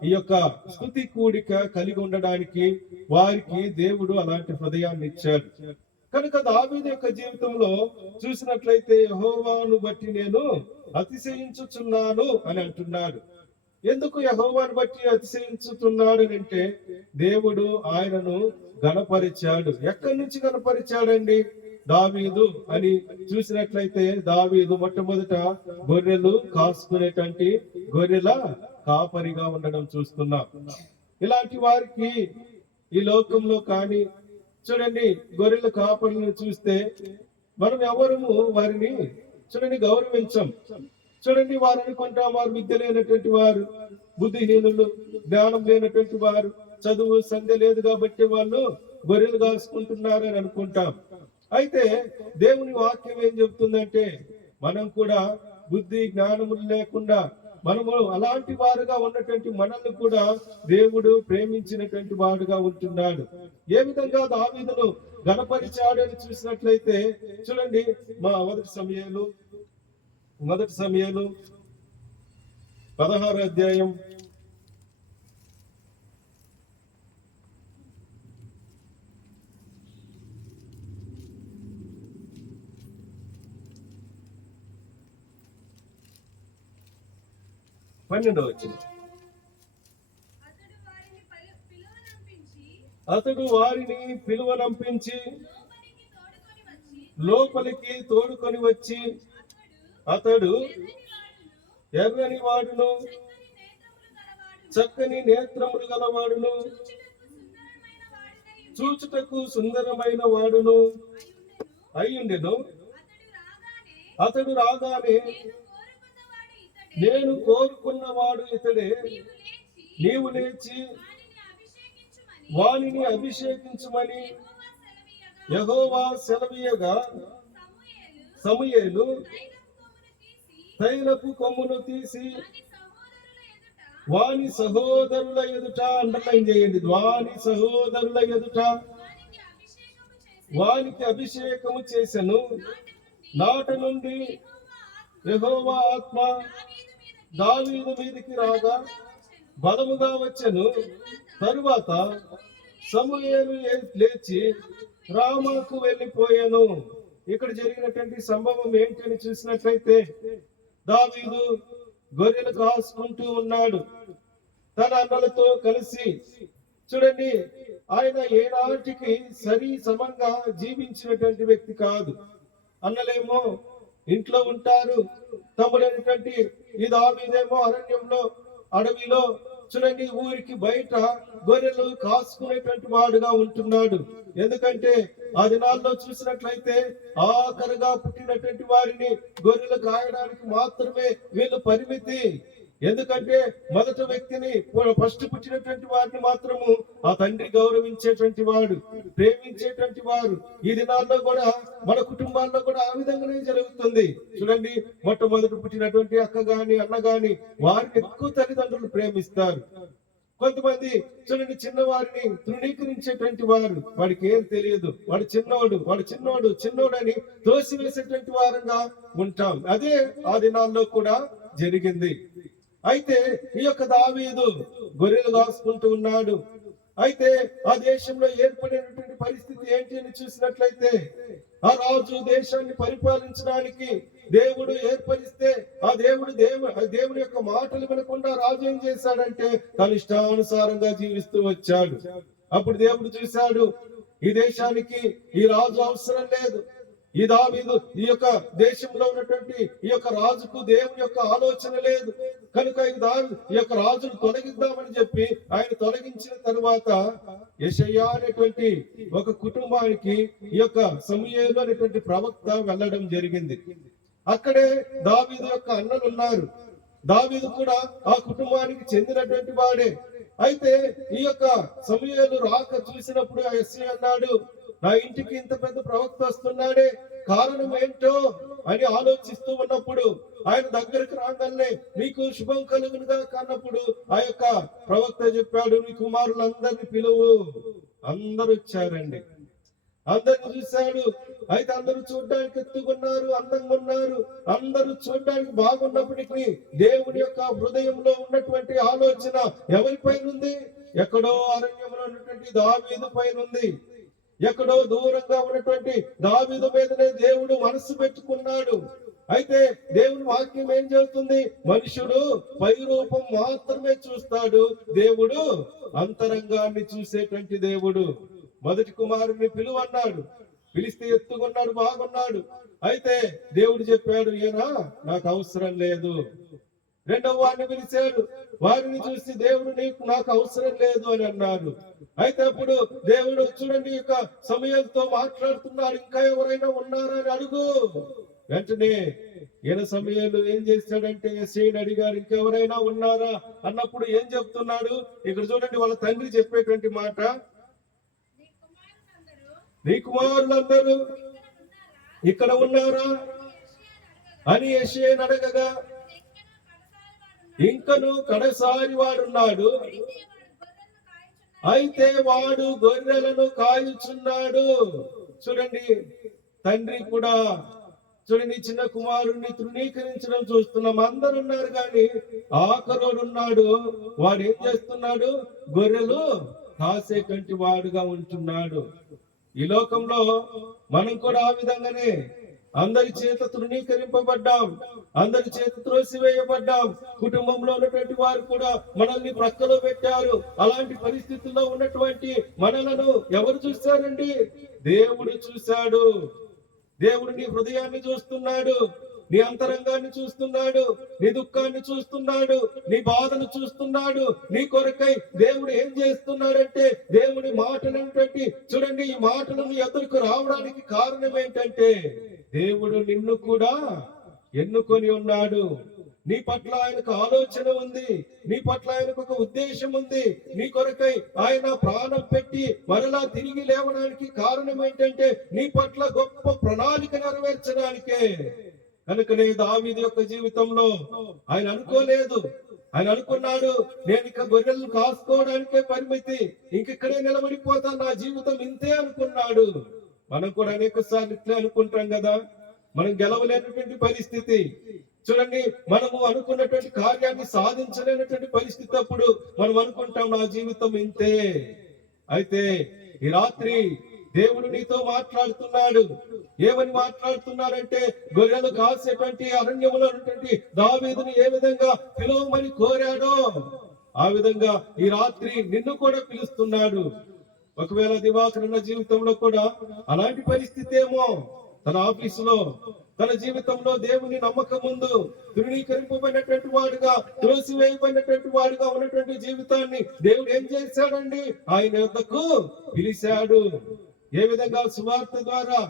ఈ యొక్క స్తుతి కూడిక కలిగి ఉండడానికి వారికి దేవుడు అలాంటి హృదయాన్ని ఇచ్చాడు. కనుక దావీదు యొక్క జీవితంలో చూసినట్లయితే యెహోవాను బట్టి నేను అతిశయించుచున్నాను అని అంటున్నాడు. ఎందుకు యెహోవాను బట్టి అతిశయించుతున్నాడు అంటే దేవుడు ఆయనను గణపరిచాడు. ఎక్కడి నుంచి గణపరిచాడండి? దావీదు అని చూసినట్లయితే దావీదు మొట్టమొదట గొర్రెలు కాసుకునేటువంటి గొర్రెల కాపరిగా ఉండడం చూస్తున్నాం. ఇలాంటి వారికి ఈ లోకంలో కానీ చూడండి, గొర్రెల కాపరులను చూస్తే మనం ఎవరము వారిని చూడండి గౌరవించం. చూడండి, వారు అనుకుంటాం వారు విద్య లేనటువంటి వారు, బుద్ధిహీనులు, జ్ఞానం లేనటువంటి వారు, చదువు సంధ్య లేదు కాబట్టి వాళ్ళు గొర్రెలు కాసుకుంటున్నారు అని అనుకుంటాం. అయితే దేవుని వాక్యం ఏం చెప్తుందంటే మనం కూడా బుద్ధి జ్ఞానములు లేకుండా మనము అలాంటి వారుగా ఉన్నటువంటి మనల్ని కూడా దేవుడు ప్రేమించినటువంటి వాడుగా ఉంటున్నాడు. ఏ విధంగా దావీదును గణపరిచాడు అని చూసినట్లయితే చూడండి, మొదటి సమయాలు 16వ అధ్యాయం 12వ వచనం. అతడు వారిని పిలువనంపించి లోపలికి తోడుకొని వచ్చి అతడు ఎర్రని వాడును, చక్కని నేత్రములు గలవాడును, చూచుటకు సుందరమైన వాడును అయ్యుండెను. అతడు రాగానే నేను కోరుకున్నవాడు ఇతడే, నీవు లేచి వానిని అభిషేకించుమని యెహోవా సెలవీయగా సమూయేలు తైలపు కొమ్మును తీసి వాని సహోదరుల ఎదుట, అండర్లైన్ చేయండి, వాని సహోదరుల ఎదుట వానికి అభిషేకము చేసి వానికి అభిషేకము చేసెను. నాట నుండి యెహోవా ఆత్మ దావీదు మీదికి రాగా బలముగా వచ్చెను. తరువాత సమూయేలు లేచి రామాకు వెళ్ళిపోయాను. ఇక్కడ జరిగినటువంటి సంభవం ఏంటని చూసినట్లయితే, దావీదు గొర్రెలు కాసుకుంటూ ఉన్నాడు తన అన్నలతో కలిసి. చూడండి, ఆయన ఏనాటికి సరి సమంగా జీవించినటువంటి వ్యక్తి కాదు. అన్నలేమో ఇంట్లో ఉంటారు, తమ్ముడైనటువంటి ఈ దావీదేమో అరణ్యంలో, అడవిలో, చూడండి, ఊరికి బయట గొర్రెలు కాసుకునేటువంటి వాడుగా ఉంటున్నాడు. ఎందుకంటే ఆ దినాల్లో చూసినట్లయితే ఆఖరుగా పుట్టినటువంటి వారిని గొర్రెలు కాయడానికి మాత్రమే వీళ్ళు పరిమితి. ఎందుకంటే మొదటి వ్యక్తిని, ఫస్ట్ పుట్టినటువంటి వారిని మాత్రము ఆ తండ్రి గౌరవించేటువంటి వాడు, ప్రేమించేటువంటి వారు. ఈ దినాల్లో కూడా మన కుటుంబాల్లో కూడా ఆ విధంగానే జరుగుతుంది. చూడండి, మొట్టమొదటి పుట్టినటువంటి అక్క గాని అన్న గాని వారిని ఎక్కువ తల్లిదండ్రులు ప్రేమిస్తారు. కొంతమంది చూడండి, చిన్నవారిని తృణీకరించేటువంటి వారు, వాడికి ఏం తెలియదు, వాడు చిన్నోడు అని తోసివేసేటువంటి వారంగా ఉంటాం. అదే ఆ దినాల్లో కూడా జరిగింది. అయితే ఈ యొక్క దావీదు గొర్రెలు కాసుకుంటూ ఉన్నాడు. అయితే ఆ దేశంలో ఏర్పడినటువంటి పరిస్థితి ఏంటి అని చూసినట్లయితే, ఆ రాజు దేశాన్ని పరిపాలించడానికి దేవుడు ఏర్పరిస్తే ఆ దేవుడి యొక్క మాటలు వినకుండా రాజు ఏం చేశాడంటే తన ఇష్టానుసారంగా జీవిస్తూ వచ్చాడు. అప్పుడు దేవుడు చూశాడు, ఈ దేశానికి ఈ రాజు అవసరం లేదు. ఈ దావీదు, ఈ యొక్క దేశంలో ఉన్నటువంటి ఈ యొక్క రాజుకు దేవుని యొక్క ఆలోచన లేదు కనుక ఈ యొక్క రాజును తొలగిద్దామని చెప్పి ఆయన తొలగించిన తరువాత యెషయా అనేటువంటి ఒక కుటుంబానికి ఈ యొక్క సమూయేలు అనేటువంటి ప్రవక్త వెళ్ళడం జరిగింది. అక్కడే దావీదు యొక్క అన్నలు ఉన్నారు. దావీదు కూడా ఆ కుటుంబానికి చెందినటువంటి వాడే. అయితే ఈ యొక్క సమూయేలు రాక చూసినప్పుడు ఆ యెషయా అన్నాడు, నా ఇంటికి ఇంత పెద్ద ప్రవక్త వస్తున్నాడే, కారణం ఏంటో అని ఆలోచిస్తూ ఉన్నప్పుడు ఆయన దగ్గరకు రాగానే మీకు శుభం కలుగునుగా కన్నప్పుడు ఆ యొక్క ప్రవక్త చెప్పాడు, నీ కుమారులందరినీ పిలువు. అందరూ వచ్చారండి, అందరిని చూశాడు. అయితే అందరూ చూడడానికి ఎత్తుకున్నారు, అందంగా ఉన్నారు, అందరూ చూడడానికి బాగున్నప్పటికీ దేవుని యొక్క హృదయంలో ఉన్నటువంటి ఆలోచన ఎవరిపైన ఉంది? ఎక్కడో అరణ్యంలో ఉన్నటువంటి దావీదు పైన ఉంది. ఎక్కడో దూరంగా ఉన్నటువంటి దావీదు మీదనే దేవుడు మనసు పెట్టుకున్నాడు. అయితే దేవుని వాక్యం ఏం చెబుతుంది? మనుషుడు పై రూపం మాత్రమే చూస్తాడు, దేవుడు అంతరంగాన్ని చూసేటువంటి దేవుడు. మొదటి కుమారుని పిలువన్నాడు, పిలిస్తే ఎత్తుకున్నాడు, బాగున్నాడు. అయితే దేవుడు చెప్పాడు, ఈయన నాకు అవసరం లేదు. రెండవ వారిని పిలిచాడు, వారిని చూసి దేవుడు నాకు అవసరం లేదు అని అన్నాడు. అయితే అప్పుడు దేవుడు చూడండి యొక్క సమయంతో మాట్లాడుతున్నాడు, ఇంకా ఎవరైనా ఉన్నారా అని అడుగు. వెంటనే ఈయన సమయంలో ఏం చేశాడంటే యెషయాని అడిగాడు, ఇంకెవరైనా ఉన్నారా అన్నప్పుడు ఏం చెప్తున్నాడు? ఇక్కడ చూడండి, వాళ్ళ తండ్రి చెప్పేటువంటి మాట, నీ కుమారులందరూ ఇక్కడ ఉన్నారా అని యెషయాని అడగగా, ఇంకను కడసారి వాడున్నాడు, అయితే వాడు గొర్రెలను కాయుచున్నాడు. చూడండి, తండ్రి కూడా చూడండి చిన్న కుమారుణ్ణి తృణీకరించడం చూస్తున్నాం. అందరు ఉన్నారు కానీ ఆఖరోడు ఉన్నాడు, వాడు ఏం చేస్తున్నాడు? గొర్రెలు కాసేటువంటి వాడుగా ఉంటున్నాడు. ఈ లోకంలో మనం కూడా ఆ విధంగానే అందరి చేత తృణీకరింపబడ్డాం, అందరి చేత త్రోసివేయబడ్డాం. కుటుంబంలో ఉన్నటువంటి వారు కూడా మనల్ని ప్రక్కలో పెట్టారు. అలాంటి పరిస్థితుల్లో ఉన్నటువంటి మనలను ఎవరు చూశారండి? దేవుడు చూశాడు. దేవుడు నీ హృదయాన్ని చూస్తున్నాడు, నీ అంతరంగాన్ని చూస్తున్నాడు, నీ దుఃఖాన్ని చూస్తున్నాడు, నీ బాధను చూస్తున్నాడు. నీ కొరకై దేవుడు ఏం చేస్తున్నాడంటే దేవుడి మాటలు చూడండి, ఈ మాటలను ఎదురుకు రావడానికి కారణం ఏంటంటే దేవుడు నిన్ను కూడా ఎన్నుకొని ఉన్నాడు. నీ పట్ల ఆయనకు ఆలోచన ఉంది, నీ పట్ల ఆయనకు ఒక ఉద్దేశం ఉంది. నీ కొరకై ఆయన ప్రాణం పెట్టి మరలా తిరిగి లేవడానికి కారణం ఏంటంటే నీ పట్ల గొప్ప ప్రణాళిక నెరవేర్చడానికే. కనుకనే దావీదు యొక్క జీవితంలో ఆయన అనుకోలేదు, ఆయన అనుకున్నాడు, నేను ఇక గొర్రెలను కాసుకోవడానికే పరిమితి, ఇంకిక్కడే నిలబడిపోతా, నా జీవితం ఇంతే అనుకున్నాడు. మనం కూడా అనేక సార్లు ఇట్లే అనుకుంటాం కదా. మనం గెలవలేనటువంటి పరిస్థితి, చూడండి, మనము అనుకున్నటువంటి కార్యాన్ని సాధించలేనటువంటి పరిస్థితి అప్పుడు మనం అనుకుంటాం నా జీవితం ఇంతే. అయితే ఈ రాత్రి దేవుడు నీతో మాట్లాడుతున్నాడు. ఏమని మాట్లాడుతున్నాడంటే, గొర్రెలు కాసేటువంటి అరణ్యములో ఉన్నటువంటి దావీదుని ఏ విధంగా పిలువమని కోరాడో ఆ విధంగా ఈ రాత్రి నిన్ను కూడా పిలుస్తున్నాడు. ఒకవేళ దివాకరణ జీవితంలో కూడా అలాంటి పరిస్థితి ఏమో, తన ఆఫీసులో, తన జీవితంలో దేవుని నమ్మకం ముందు తృణీకరింపబడినటువంటి వాడుగా, త్రోసివేయబడినటువంటి వాడుగా ఉన్నటువంటి జీవితాన్ని దేవుడు ఏం చేశాడండి? ఆయన యొద్దకు పిలిచాడు. ఏ విధంగా? సువార్త ద్వారా,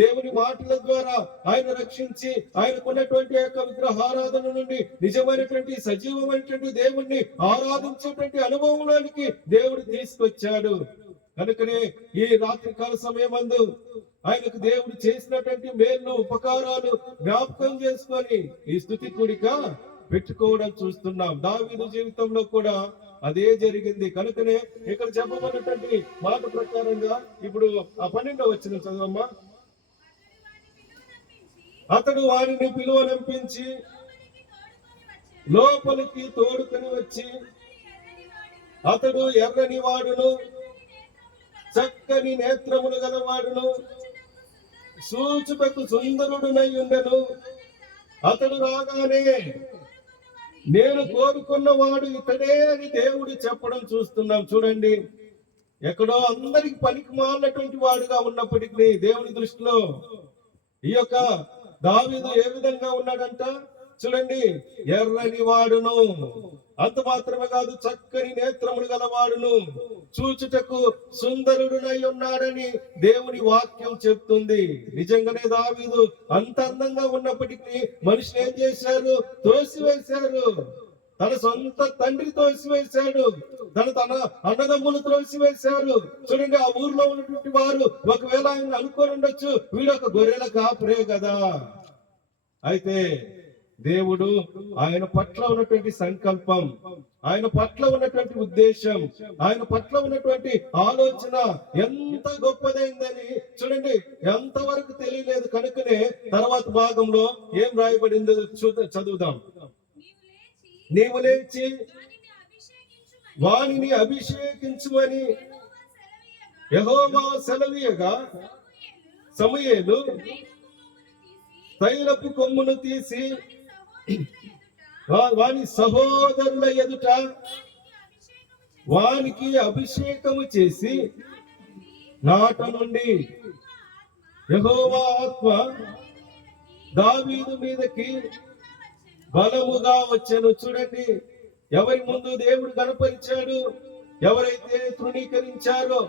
దేవుని మాటల ద్వారా ఆయన రక్షించి ఆయనకున్నటువంటి యొక్క విగ్రహారాధన నుండి నిజమైనటువంటి సజీవమైనటువంటి దేవుణ్ణి ఆరాధించేటువంటి అనుభవంలోనికి దేవుడు తీసుకొచ్చాడు. కనుకనే ఈ రాత్రికాల సమయమందు ఆయనకు దేవుడు చేసినటువంటి మేలు ఉపకారాలు జ్ఞాపకం చేసుకొని ఈ స్తుతి కూడిక పెట్టుకోవడం చూస్తున్నాం. దావీదు జీవితంలో కూడా అదే జరిగింది. కనుకనే ఇక్కడ చెప్పబడినటువంటి మాట ప్రకారంగా ఇప్పుడు ఆ 12వ వచనం చదవమ్మా. అతడు వారిని పిలువనంపించి లోపలికి తోడుకొని వచ్చి, అతడు ఎర్రని వాడును, చక్కని నేత్రములు గలవాడును, సూచుటకు సుందరుడునై ఉండెను. అతడు రాగానే నేను కోరుకున్నవాడు ఇతడే అని దేవుడు చెప్పడం చూస్తున్నాం. చూడండి, ఎక్కడో అందరికి పనికి మాలినటువంటి వాడుగా ఉన్నప్పటికీ దేవుని దృష్టిలో ఈ యొక్క దావీదు ఏ విధంగా ఉన్నాడంట? చూడండి, ఎర్రని వాడును, అంత మాత్రమే కాదు, చక్కని నేత్రములు గలవాడును, చూచుటకు సుందరుడునై ఉన్నాడని దేవుని వాక్యం చెప్తుంది. నిజంగానే దావీదు అంత అందంగా ఉన్నప్పటికీ మనిషిని ఏం చేశారు? తోసివేశారు. తన సొంత తండ్రి తోసివేశాడు, తన అన్నదమ్ములు తోసివేశారు. చూడండి, ఆ ఊర్లో ఉన్నటువంటి వారు ఒకవేళ ఆయన అనుకోని ఉండొచ్చు, వీడొక గొర్రెల కాపురే కదా. అయితే దేవుడు ఆయన పట్ల ఉన్నటువంటి సంకల్పం, ఆయన పట్ల ఉన్నటువంటి ఉద్దేశం, ఆయన పట్ల ఉన్నటువంటి ఆలోచన ఎంత గొప్పదైందని చూడండి, ఎంతవరకు తెలియలేదు. కనుకనే తర్వాత భాగంలో ఏం రాయబడిందో చదువుదాం. నీవు లేచి వానిని అభిషేకించుమని యెహోవా సెలవీయగా, సమూయేలు తైలపు కొమ్మును తీసి వాని సహోదరుల ఎదుట వానికి అభిషేకము చేసి, నాట నుండి యెహోవా ఆత్మ దావీదు మీదకి బలముగా వచ్చెను. చూడండి, ఎవరి ముందు దేవుడు కనపరిచాడు? ఎవరైతే తృణీకరించారో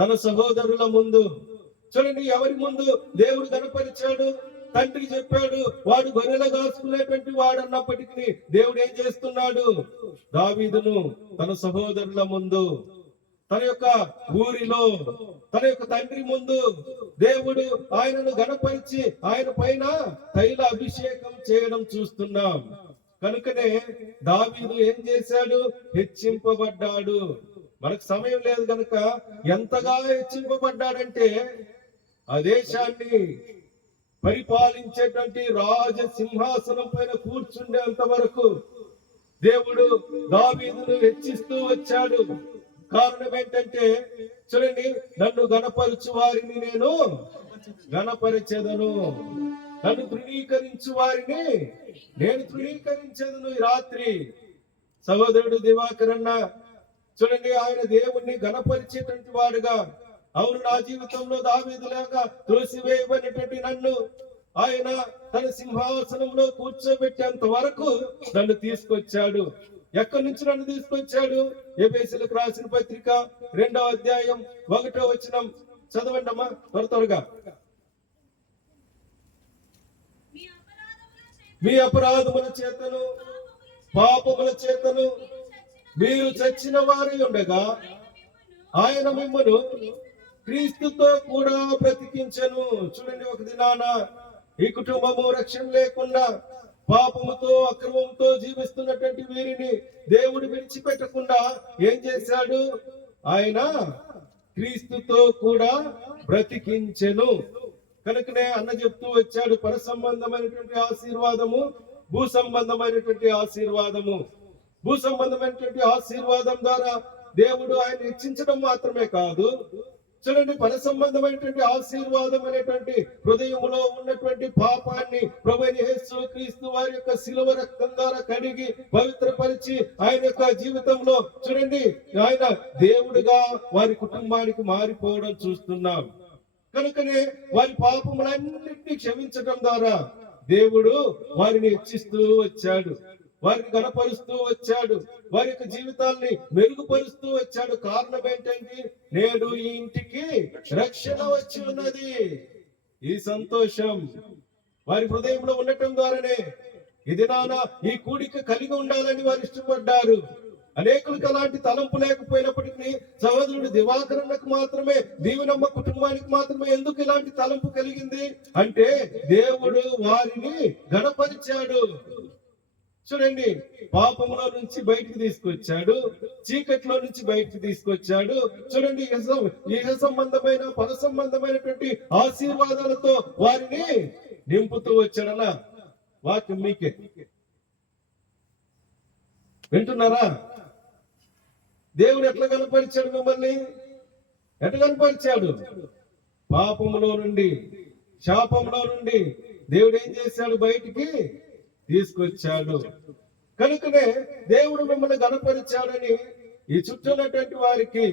తన సహోదరుల ముందు. చూడండి, ఎవరి ముందు దేవుడు కనపరిచాడు? తండ్రి చెప్పాడు, వాడు గొర్రెలు కాసుకునేటువంటి వాడు అన్నప్పటికీ దేవుడు ఏం చేస్తున్నాడు? దావీదును తన సహోదరుల ముందు, తన యొక్క ఊరిలో, తన యొక్క తండ్రి ముందు దేవుడు ఆయనను గణపరిచి ఆయన పైన తైల అభిషేకం చేయడం చూస్తున్నాం. కనుకనే దావీదు ఏం చేశాడు? హెచ్చింపబడ్డాడు. మనకు సమయం లేదు కనుక ఎంతగా హెచ్చింపబడ్డాడంటే, ఆ దేశాన్ని పరిపాలించేటువంటి రాజ సింహాసనం పైన కూర్చుండేంత వరకు దేవుడు దావీదును హెచ్చిస్తూ వచ్చాడు. కారణం ఏంటంటే, చూడండి, నన్ను గణపరచు వారిని నేను గణపరిచెదను, నన్ను తృణీకరించు వారిని నేను తృణీకరించేదను. ఈ రాత్రి సహోదరుడు దివాకరన్న చూడండి, ఆయన దేవుణ్ణి గణపరిచేటువంటి వాడుగా, అవును, నా జీవితంలో దావీదులాగా త్రోసివేయబడినటువంటి నన్ను ఆయన తన సింహాసనంలో కూర్చోబెట్టేంత వరకు నన్ను తీసుకొచ్చాడు. ఎక్కడి నుంచి నన్ను తీసుకొచ్చాడు? ఎఫెసీయులకు రాసిన పత్రిక 2వ అధ్యాయం 1వ వచనం చదవండి అమ్మా, త్వరగా. మీ అపరాధముల చేతను పాపముల చేతను మీరు చచ్చిన వారి ఉండగా ఆయన మిమ్మను క్రీస్తుతో కూడా బ్రతికించెను. చూడండి, ఒక దినాన ఈ కుటుంబము రక్షణ లేకుండా పాపముతో అక్రమంతో జీవిస్తున్నటువంటి వీరిని దేవుడు విడిచిపెట్టకుండా ఏం చేశాడు? ఆయన క్రీస్తుతో కూడా బ్రతికించెను. కనుకనే అన్న చెప్తూ వచ్చాడు, పర సంబంధమైనటువంటి ఆశీర్వాదము, భూ సంబంధమైనటువంటి ఆశీర్వాదము. భూ సంబంధమైనటువంటి ఆశీర్వాదం ద్వారా దేవుడు ఆయన హెచ్చించడం మాత్రమే కాదు, చూడండి, పర సంబంధమైనటువంటి ఆశీర్వాదం అనేటువంటి హృదయంలో ఉన్నటువంటి పాపాన్ని ప్రభువైన యేసు క్రీస్తు వారి యొక్క శిలువ రక్తం ద్వారా కడిగి పవిత్రపరిచి ఆయన యొక్క జీవితంలో చూడండి ఆయన దేవుడిగా వారి కుటుంబానికి మారిపోవడం చూస్తున్నాం. కనుకనే వారి పాపములన్నింటినీ క్షమించడం ద్వారా దేవుడు వారిని హెచ్చిస్తూ వచ్చాడు, వారిని గణపరుస్తూ వచ్చాడు, వారి యొక్క జీవితాల్ని మెరుగుపరుస్తూ వచ్చాడు. కారణం ఏంటంటే నేడు ఈ ఇంటికి రక్షణ వచ్చి ఉన్నది. ఈ సంతోషం వారి హృదయంలో ఉండటం ద్వారానే ఈ దినాన ఈ కూడిక కలిగి ఉండాలని వారు ఇష్టపడ్డారు. అనేకులకు అలాంటి తలంపు లేకపోయినప్పటికీ సహోదరుడు దివాకరన్నకు మాత్రమే, దీవెనమ్మ కుటుంబానికి మాత్రమే ఎందుకు ఇలాంటి తలంపు కలిగింది అంటే దేవుడు వారిని గణపరిచాడు. చూడండి, పాపంలో నుంచి బయటికి తీసుకొచ్చాడు, చీకట్లో నుంచి బయటికి తీసుకొచ్చాడు. చూడండి, ఇహ సంబంధమైన పర సంబంధమైనటువంటి ఆశీర్వాదాలతో వారిని నింపుతూ వచ్చాడన్న వాక్యం మీకే వింటున్నారా? దేవుడు ఎట్లా కనపరిచాడు మిమ్మల్ని? ఎట్లా కనపరిచాడు? పాపంలో నుండి, శాపంలో నుండి దేవుడు ఏం చేశాడు? బయటికి తీసుకొచ్చాడు. కనుకనే దేవుడు మిమ్మల్ని గణపరిచాడని ఈ చుట్టూన్నటువంటి వారికి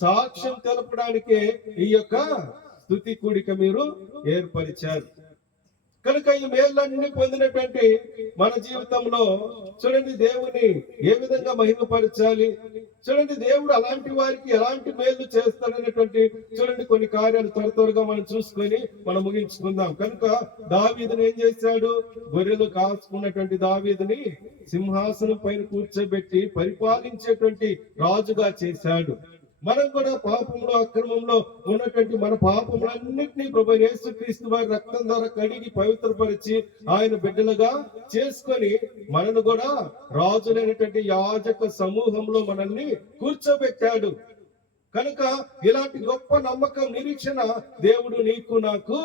సాక్ష్యం తెలపడానికే ఈ యొక్క స్తుతి కూడిక మీరు ఏర్పరిచారు. కనుక ఈ మేళ్ళన్నీ పొందినటువంటి మన జీవితంలో చూడండి దేవుని ఏ విధంగా మహిమపరచాలి, చూడండి దేవుడు అలాంటి వారికి ఎలాంటి మేలు చేస్తాడనేటువంటి చూడండి కొన్ని కార్యాలు త్వరగా మనం చూసుకొని మనం ముగించుకుందాం. కనుక దావీదుని ఏం చేశాడు? గొర్రెలు కాచుకున్నటువంటి దావీదుని సింహాసనం పైన కూర్చోబెట్టి పరిపాలించేటువంటి రాజుగా చేశాడు. మనం కూడా పాపంలో అక్రమంలో ఉన్నటువంటి మన పాపములన్నింటినీ ప్రభువైన యేసుక్రీస్తు వారి రక్తం ద్వారా కడిగి పవిత్రపరిచి ఆయన బిడ్డలుగా చేసుకొని మనను కూడా రాజులైనటువంటి యాజక సమూహంలో మనల్ని కూర్చోబెట్టాడు. కనుక ఇలాంటి గొప్ప నమ్మకం, నిరీక్షణ దేవుడు నీకు నాకు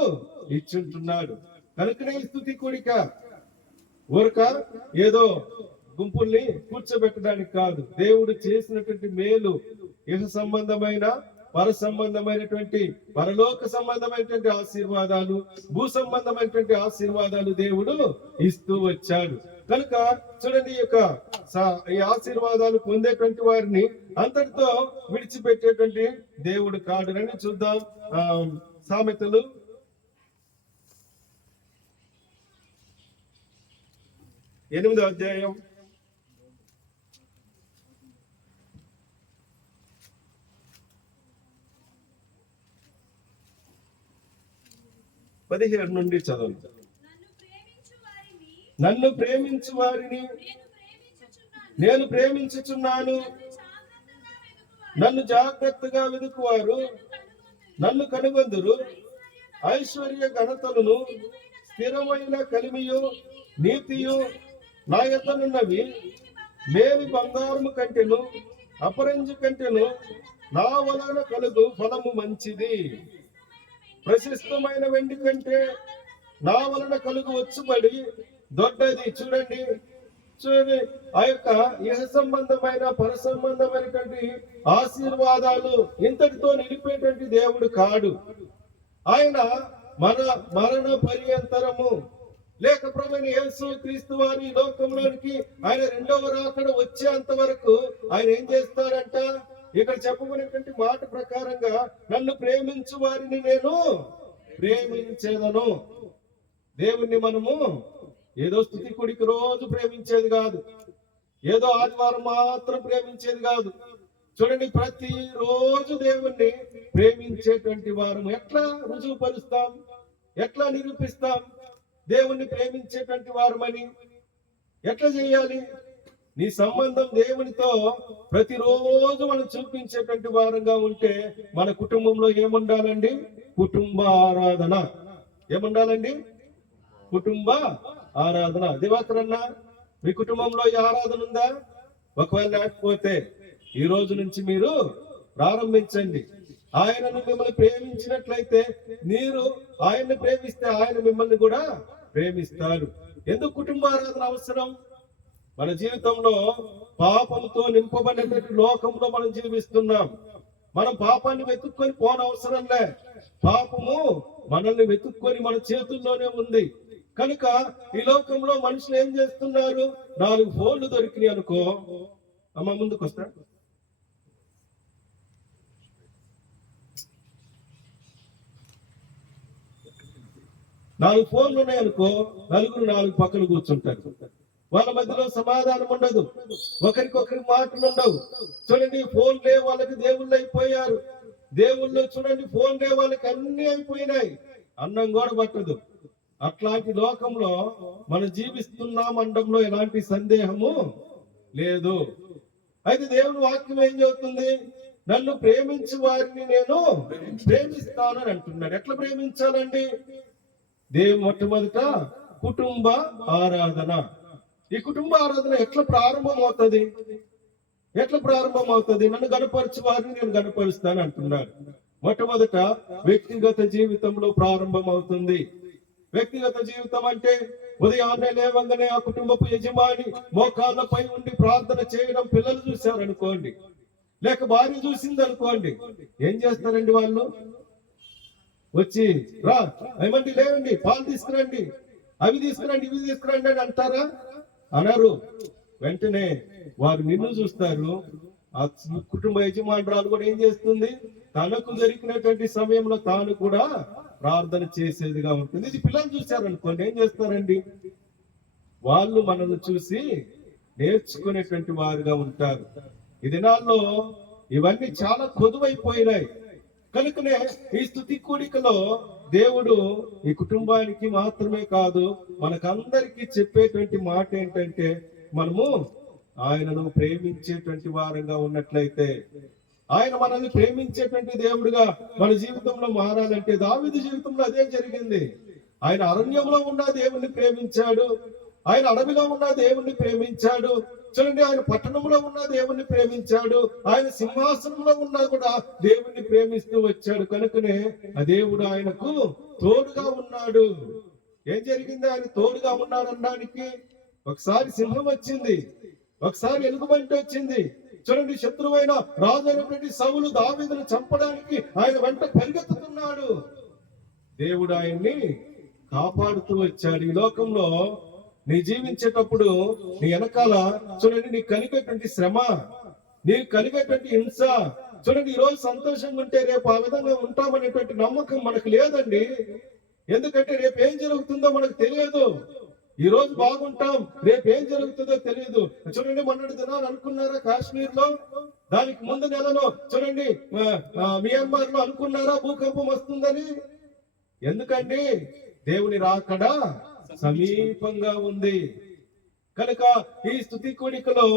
ఇచ్చుంటున్నాడు. కనుకనే స్తుతి కూడిక ఊరక ఏదో గుంపుల్ని కూర్చోబెట్టడానికి కాదు, దేవుడు చేసినటువంటి మేలు ఇహ సంబంధమైన పర సంబంధమైనటువంటి పరలోక సంబంధమైనటువంటి ఆశీర్వాదాలు, భూ సంబంధమైనటువంటి ఆశీర్వాదాలు దేవుడు ఇస్తూ వచ్చాడు. కనుక చూడండి ఈ ఆశీర్వాదాలు పొందేటువంటి వారిని అంతటితో విడిచిపెట్టేటువంటి దేవుడు కాడు. రండి చూద్దాం సామెతలు 8వ అధ్యాయం 17 నుండి చదవండి. నన్ను ప్రేమించు వారిని నేను ప్రేమించుచున్నాను, నన్ను జాగ్రత్తగా వెదుకువారు నన్ను కనుగొందురు. ఐశ్వర్య ఘనతలను, స్థిరమైన కలిమియు నీతియు నా యొద్దనున్నవి. మేవి బంగారము కంటెను అపరంజి కంటెను నా వలన కలుగు ఫలము మంచిది. ప్రశస్తమైన వెండి కంటే నా వలన కలుగు వచ్చుబడి దొడ్డది. చూడండి ఆ యొక్క ఇహ సంబంధమైన పర సంబంధమైనటువంటి ఆశీర్వాదాలు ఇంతటితో నిలిపేటువంటి దేవుడు కాడు. ఆయన మన మరణ పర్యంతరము లేక ప్రభువైన యేసు క్రీస్తు వారి లోకంలోనికి ఆయన రెండవ రాకడ వచ్చేంత వరకు ఆయన ఏం చేస్తాడంట? ఇక్కడ చెప్పబడినటువంటి మాట ప్రకారంగా నన్ను ప్రేమించు వారిని నేను ప్రేమించేదను. దేవుణ్ణి మనము ఏదో స్తుతి కూడికి రోజు ప్రేమించేది కాదు, ఏదో ఆదివారం మాత్రం ప్రేమించేది కాదు. చూడండి, ప్రతి రోజు దేవుణ్ణి ప్రేమించేటువంటి వారు ఎట్లా రుజువుపరుస్తాం, ఎట్లా నిరూపిస్తాం దేవుణ్ణి ప్రేమించేటువంటి వారమని? ఎట్లా చేయాలి? నీ సంబంధం దేవునితో ప్రతిరోజు మనం చూపించేటువంటి వారంగా ఉంటే మన కుటుంబంలో ఏముండాలండి? కుటుంబ ఆరాధన. ఏముండాలండి? కుటుంబ ఆరాధన. దివాకరన్న, మీ కుటుంబంలో ఈ ఆరాధన ఉందా? ఒకవేళ లేకపోతే ఈ రోజు నుంచి మీరు ప్రారంభించండి. ఆయనను మిమ్మల్ని ప్రేమించినట్లయితే మీరు ఆయన్ని ప్రేమిస్తే ఆయన మిమ్మల్ని కూడా ప్రేమిస్తారు. ఎందుకు కుటుంబ ఆరాధన అవసరం? మన జీవితంలో పాపంతో నింపబడినటువంటి లోకంలో మనం జీవిస్తున్నాం. మనం పాపాన్ని వెతుక్కొని పోనవసరంలే. పాపము మనల్ని వెతుక్కొని మన చేతుల్లోనే ఉంది. కనుక ఈ లోకంలో మనుషులు ఏం చేస్తున్నారు? 4 ఫోన్లు దొరికినాయి అనుకో, అమ్మ ముందుకు వస్తా, 4 ఫోన్లు ఉన్నాయనుకో, నలుగురు 4 పక్కన కూర్చుంటారు. వాళ్ళ మధ్యలో సమాధానం ఉండదు, ఒకరికొకరికి మాటలు ఉండవు. చూడండి, ఫోన్లే వాళ్ళకి దేవుళ్ళు అయిపోయారు. దేవుళ్ళు చూడండి, ఫోన్లే వాళ్ళకి అన్ని అయిపోయినాయి, అన్నం కూడా పట్టదు. అట్లాంటి లోకంలో మనం జీవిస్తున్నాం అనడంలో ఎలాంటి సందేహము లేదు. అయితే దేవుని వాక్యం ఏం చెబుతుంది? నన్ను ప్రేమించు వారిని నేను ప్రేమిస్తానని అంటున్నాడు. ఎట్లా ప్రేమించాలండి? దేవుడు మొట్టమొదట కుటుంబ ఆరాధన. ఈ కుటుంబ ఆరాధన ఎట్లా ప్రారంభం అవుతుంది? నన్ను గణపరచు వారిని నేను గణపరుస్తాను అంటున్నాడు. మొట్టమొదట వ్యక్తిగత జీవితంలో ప్రారంభం అవుతుంది. వ్యక్తిగత జీవితం అంటే ఉదయాన్నే లేవంగానే ఆ కుటుంబపు యజమాని మోకాళ్ళపై ఉండి ప్రార్థన చేయడం పిల్లలు చూశారనుకోండి, లేక భార్య చూసింది అనుకోండి, ఏం చేస్తారండి? వాళ్ళు వచ్చి రా ఏమండి, లేవండి, పాలు తీసుకురండి, అవి తీసుకురండి, ఇవి తీసుకురండి అని అంటారా? అనరు. వెంటనే వారు నిన్ను చూస్తారు. ఆ కుటుంబ యజమానురాలు కూడా ఏం చేస్తుంది? తనకు దొరికినటువంటి సమయంలో తాను కూడా ప్రార్థన చేసేదిగా ఉంటుంది. ఇది పిల్లలు చూశారనుకోండి, ఏం చేస్తారండి? వాళ్ళు మనల్ని చూసి నేర్చుకునేటువంటి వారుగా ఉంటారు. ఈ దినాల్లో ఇవన్నీ చాలా కొదువైపోయినాయి. కనుకనే ఈ స్తుతి కూడికలో దేవుడు ఈ కుటుంబానికి మాత్రమే కాదు, మనకందరికీ చెప్పేటువంటి మాట ఏంటంటే, మనము ఆయనను ప్రేమించేటువంటి వారంగా ఉన్నట్లయితే, ఆయన మనల్ని ప్రేమించేటువంటి దేవుడుగా మన జీవితంలో మారాలంటే, దావీదు జీవితంలో అదే జరిగింది. ఆయన అరణ్యంలో ఉన్న దేవుణ్ణి ప్రేమించాడు, ఆయన అడవిలో ఉన్న దేవుణ్ణి ప్రేమించాడు. చూడండి, ఆయన పట్టణంలో ఉన్న దేవుణ్ణి ప్రేమించాడు, ఆయన సింహాసనంలో ఉన్నా కూడా దేవుణ్ణి ప్రేమిస్తూ వచ్చాడు. కనుకనే ఆ దేవుడు ఆయనకు తోడుగా ఉన్నాడు. ఏం జరిగింది? ఆయన తోడుగా ఉన్నాడనడానికి ఒకసారి సింహం వచ్చింది, ఒకసారి ఎలుగుబంటి వచ్చింది. చూడండి, శత్రువైన రాజు అయినటువంటి సౌలు దావీదును చంపడానికి ఆయన వెంట పరిగెత్తుతున్నాడు. దేవుడు ఆయన్ని కాపాడుతూ వచ్చాడు. ఈ లోకంలో నీ జీవించేటప్పుడు నీ వెనకాల చూడండి, నీకు కలిగేటువంటి శ్రమ, నీకు కలిగేటువంటి హింస, చూడండి, ఈ రోజు సంతోషంగా ఉంటే రేపు ఆ విధంగా ఉంటామనేటువంటి నమ్మకం మనకు లేదండి. ఎందుకంటే రేపు ఏం జరుగుతుందో మనకు తెలియదు. ఈ రోజు బాగుంటాం, రేపు ఏం జరుగుతుందో తెలియదు. చూడండి, మొన్నటి దినాలు అనుకున్నారా కాశ్మీర్ లో? దానికి ముందు నెలలో చూడండి మియాన్మార్ లో అనుకున్నారా భూకంపం వస్తుందని? ఎందుకండి? దేవుని రాకడ సమీపంగా ఉంది. కనుక ఈ స్తుతి కూడికలో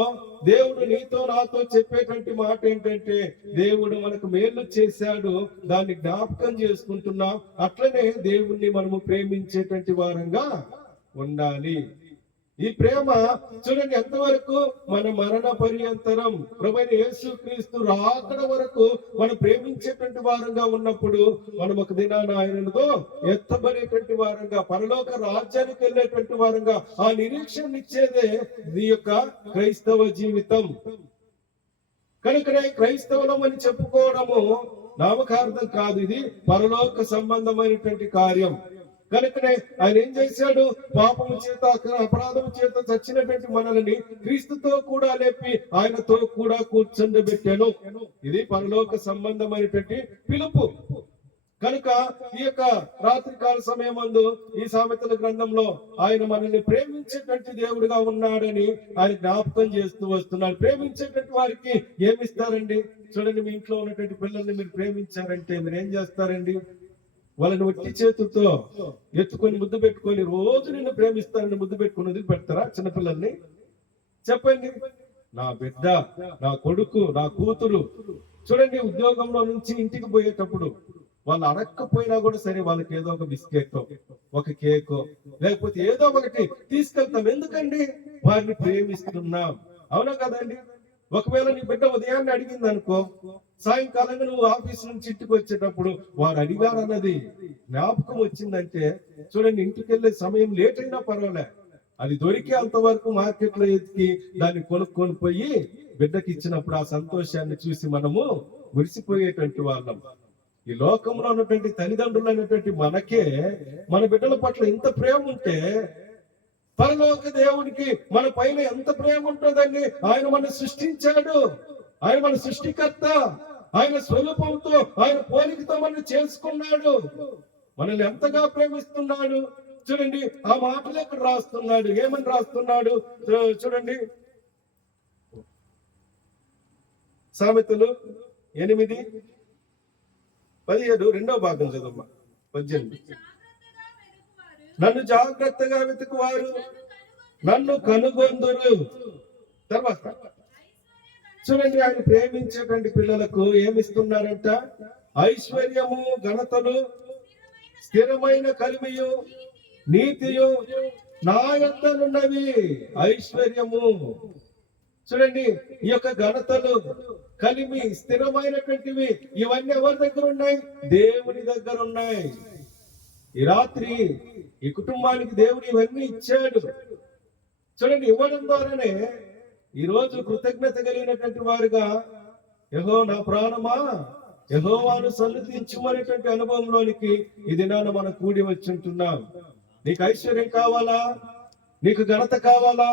దేవుడు నీతో నాతో చెప్పేటువంటి మాట ఏంటంటే, దేవుడు మనకు మేలు చేశాడు, దాన్ని జ్ఞాపకం చేసుకుంటున్నాం. అట్లనే దేవుణ్ణి మనము ప్రేమించేటువంటి వారంగా ఉండాలి. ఈ ప్రేమ చూడండి ఎంతవరకు? మన మరణ పర్యంతరం ప్రభువైన యేసుక్రీస్తు రాకడ వరకు మనం ప్రేమించేటువంటి వారంగా ఉన్నప్పుడు మనం ఒక దినాన ఆయనతో ఎత్తబడేటువంటి వారంగా, పరలోక రాజ్యానికి వెళ్ళేటువంటి వారంగా ఆ నిరీక్షణ ఇచ్చేదే ఈ యొక్క క్రైస్తవ జీవితం. కనుకనే క్రైస్తవులం అని చెప్పుకోవడము నామకార్థం కాదు, ఇది పరలోక సంబంధమైనటువంటి కార్యం. కనుకనే ఆయన ఏం చేశాడు? పాపము చేత అపరాధము చేత చచ్చినటువంటి మనల్ని క్రీస్తుతో కూడా లేపి ఆయనతో కూడా కూర్చొండబెట్టాను. ఇది పరలోక సంబంధమైనటువంటి పిలుపు. కనుక ఈ యొక్క రాత్రికాల సమయమందు ఈ సామెతల గ్రంథంలో ఆయన మనల్ని ప్రేమించేటువంటి దేవుడిగా ఉన్నాడని ఆయన జ్ఞాపకం చేస్తూ వస్తున్నాడు. ప్రేమించేటువంటి వారికి ఏమిస్తారండి? చూడండి, మీ ఇంట్లో ఉన్నటువంటి పిల్లల్ని మీరు ప్రేమించారంటే మీరు ఏం చేస్తారండి? వాళ్ళని ఒట్టి చేతులతో ఎత్తుకొని ముద్దు పెట్టుకొని రోజు నిన్ను ప్రేమిస్తారని ముద్దు పెట్టుకుని వదిలి పెడతారా చిన్నపిల్లల్ని? చెప్పండి. నా బిడ్డ, నా కొడుకు, నా కూతురు చూడండి, ఉద్యోగంలో నుంచి ఇంటికి పోయేటప్పుడు వాళ్ళు అడక్కపోయినా కూడా సరే వాళ్ళకి ఏదో ఒక బిస్కెట్, ఒక కేక్, లేకపోతే ఏదో ఒకటి తీసుకెళ్తాం. ఎందుకండి? వారిని ప్రేమిస్తున్నాం. అవునా కదండి? ఒకవేళ నీ బిడ్డ ఉదయాన్నే అడిగింది అనుకో, సాయంకాలంగా నువ్వు ఆఫీస్ నుంచి ఇంటికి వచ్చేటప్పుడు వారు అడిగారు అన్నది జ్ఞాపకం వచ్చిందంటే, చూడండి, ఇంటికి వెళ్ళే సమయం లేట్ అయినా పర్వాలే, అది దొరికే అంతవరకు మార్కెట్ లో ఎత్తి దాన్ని కొనుక్కొని పోయి బిడ్డకి ఇచ్చినప్పుడు ఆ సంతోషాన్ని చూసి మనము మురిసిపోయేటువంటి వాళ్ళం. ఈ లోకంలో ఉన్నటువంటి తల్లిదండ్రులు అనేటువంటి మనకే మన బిడ్డల పట్ల ఇంత ప్రేమ ఉంటే, పరలోక దేవునికి మన పైన ఎంత ప్రేమ ఉంటుందండి. ఆయన మనం సృష్టించాడు, ఆయన మన సృష్టికర్త, ఆయన స్వరూపంతో, ఆయన పోలికతో మనం చేసుకున్నాడు, మనల్ని ఎంతగా ప్రేమిస్తున్నాడు. చూడండి, ఆ మాటలు ఎక్కడ రాస్తున్నాడు, ఏమని రాస్తున్నాడు చూడండి. సామెతలు 8:17 రెండవ భాగం చదమ్మా. 18. నన్ను జాగ్రత్తగా వెతుకువారు నన్ను కనుగొందురు. తర్వాత చూడండి, ఆయన ప్రేమించేటువంటి పిల్లలకు ఏమిస్తున్నారంట? ఐశ్వర్యము, ఘనతలు, స్థిరమైన కలిమియు, నీతియు నా యొద్దనున్నవి. ఐశ్వర్యము, చూడండి, ఈ యొక్క ఘనతలు, కలిమి, స్థిరమైనటువంటివి, ఇవన్నీ ఎవరి దగ్గర ఉన్నాయి? దేవుని దగ్గర ఉన్నాయి. ఈ రాత్రి ఈ కుటుంబానికి దేవుడు ఇవన్నీ ఇచ్చాడు. చూడండి, ఇవ్వడం ద్వారానే ఈ రోజు కృతజ్ఞత కలిగినటువంటి వారుగా, యెహోవా నా ప్రాణమా యెహోవాను సన్నుతించుమనేటువంటి అనుభవంలోనికి ఈ దినాన మనం కూడి వచ్చి ఉంటున్నాం. నీకు ఐశ్వర్యం కావాలా? నీకు ఘనత కావాలా?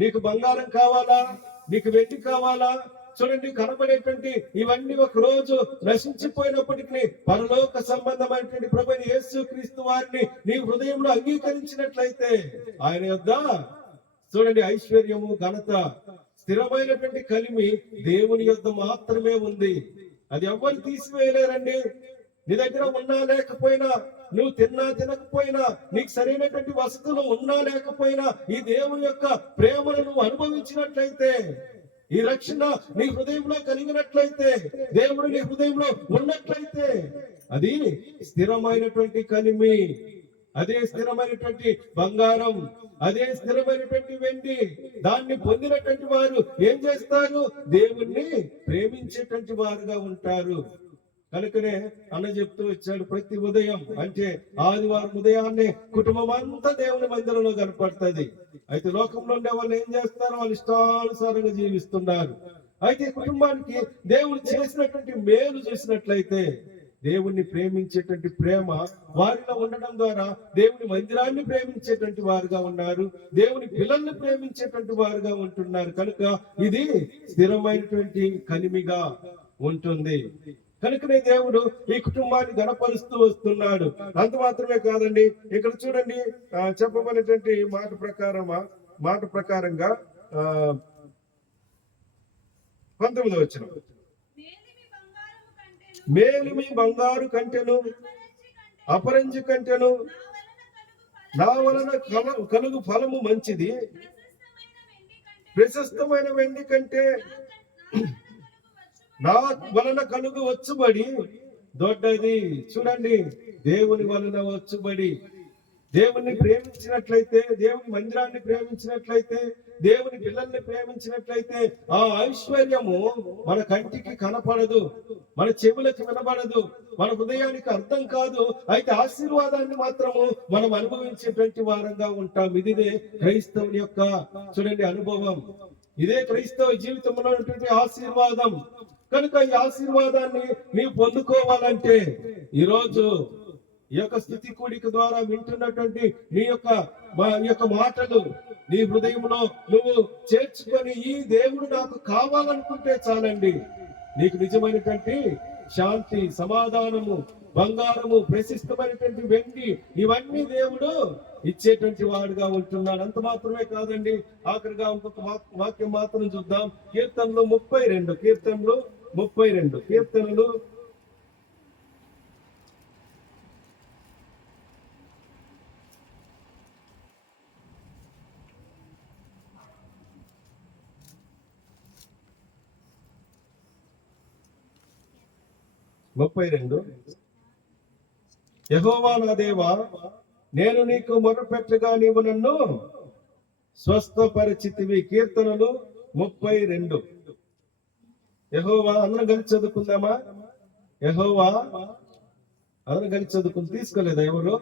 నీకు బంగారం కావాలా? నీకు వెండి కావాలా? చూడండి, కనబడేటువంటి ఇవన్నీ ఒక రోజు నశించిపోయినప్పటికీ పరలోక సంబంధమైనటువంటి ప్రభువైన యేసుక్రీస్తు వారిని నీ హృదయంలో అంగీకరించినట్లయితే ఆయన యొద్ద చూడండి ఐశ్వర్యము, ఘనత, స్థిరమైనటువంటి కలిమి దేవుని యొద్ద మాత్రమే ఉంది. అది ఎవ్వరు తీసివేయలేరండి. నీ దగ్గర ఉన్నా లేకపోయినా, నువ్వు తిన్నా తినకపోయినా, నీకు సరైనటువంటి వసతులు ఉన్నా లేకపోయినా, ఈ దేవుని యొక్క ప్రేమను నువ్వు అనుభవించినట్లయితే, ఈ రక్షణ నీ హృదయంలో కలిగినట్లయితే, దేవుడు నీ హృదయంలో ఉన్నట్లయితే, అది స్థిరమైనటువంటి కలిమి, అదే స్థిరమైనటువంటి బంగారం, అదే స్థిరమైనటువంటి వెండి. దాన్ని పొందినటువంటి వారు ఏం చేస్తారు? దేవుణ్ణి ప్రేమించేటువంటి వారుగా ఉంటారు. కనుకనే అన్న చెప్తూ వచ్చాడు, ప్రతి ఉదయం అంటే ఆదివారం ఉదయాన్నే కుటుంబం అంతా దేవుని మందిరంలో కనపడుతుంది. అయితే లోకంలో ఉండే వాళ్ళు ఏం చేస్తారు? వాళ్ళు ఇష్టానుసారంగా జీవిస్తున్నారు. అయితే కుటుంబానికి దేవుడు చేసినటువంటి మేలు చూసినట్లయితే, దేవుణ్ణి ప్రేమించేటువంటి ప్రేమ వారిలో ఉండడం ద్వారా దేవుని మందిరాన్ని ప్రేమించేటువంటి వారుగా ఉన్నారు, దేవుని పిల్లల్ని ప్రేమించేటువంటి వారుగా ఉంటున్నారు. కనుక ఇది స్థిరమైనటువంటి కలిమిగా ఉంటుంది. కనుకనే దేవుడు ఈ కుటుంబాన్ని గణపరుస్తూ వస్తున్నాడు. అంత మాత్రమే కాదండి, ఇక్కడ చూడండి, చెప్పబడినటువంటి మాట ప్రకారంగా 19వ వచనం, మేలిమి బంగారు కంటెను, అపరంజి కంటెను, నా వలన కలుగు ఫలము మంచిది, ప్రశస్తమైన వెండి కంటే నా వలన కలుగు వచ్చుబడి దొడ్డది. చూడండి, దేవుని వలన వచ్చుబడి, దేవుని ప్రేమించినట్లయితే, దేవుని మందిరాన్ని ప్రేమించినట్లయితే, దేవుని పిల్లల్ని ప్రేమించినట్లయితే, ఆ ఐశ్వర్యము మన కంటికి కనపడదు, మన చెవులకు వినబడదు, మన హృదయానికి అర్థం కాదు. అయితే ఆశీర్వాదాన్ని మాత్రము మనం అనుభవించేటువంటి వారంగా ఉంటాం. ఇదే క్రైస్తవుని యొక్క చూడండి అనుభవం, ఇదే క్రైస్తవ జీవితంలో ఉన్నటువంటి ఆశీర్వాదం. కనుక ఈ ఆశీర్వాదాన్ని నీవు పొందుకోవాలంటే ఈరోజు ఈ యొక్క స్థితి కూడిక ద్వారా వింటున్నటువంటి నీ యొక్క మాటలు నీ హృదయంలో నువ్వు చేర్చుకొని, ఈ దేవుడు నాకు కావాలనుకుంటే చాలండి, నీకు నిజమైనటువంటి శాంతి, సమాధానము, బంగారము, ప్రశస్తమైనటువంటి వెండి, ఇవన్నీ దేవుడు ఇచ్చేటువంటి వాడుగా ఉంటున్నాడు. అంత మాత్రమే కాదండి, ఆఖరిగా ఇంకొక వాక్యం మాత్రం చూద్దాం. కీర్తనలు 32, కీర్తనలు 32, కీర్తనలు 32 యెహోవా నా దేవా, నేను నీకు మొరపెట్టగా నీవు నన్ను స్వస్థపరిచితివి. కీర్తనలు 32. యెహోవా, అందరం కలిసి చదువుకుందామా? యెహోవా, అందరం కలిసి చదువుకుని తీసుకోలేదా ఎవరు?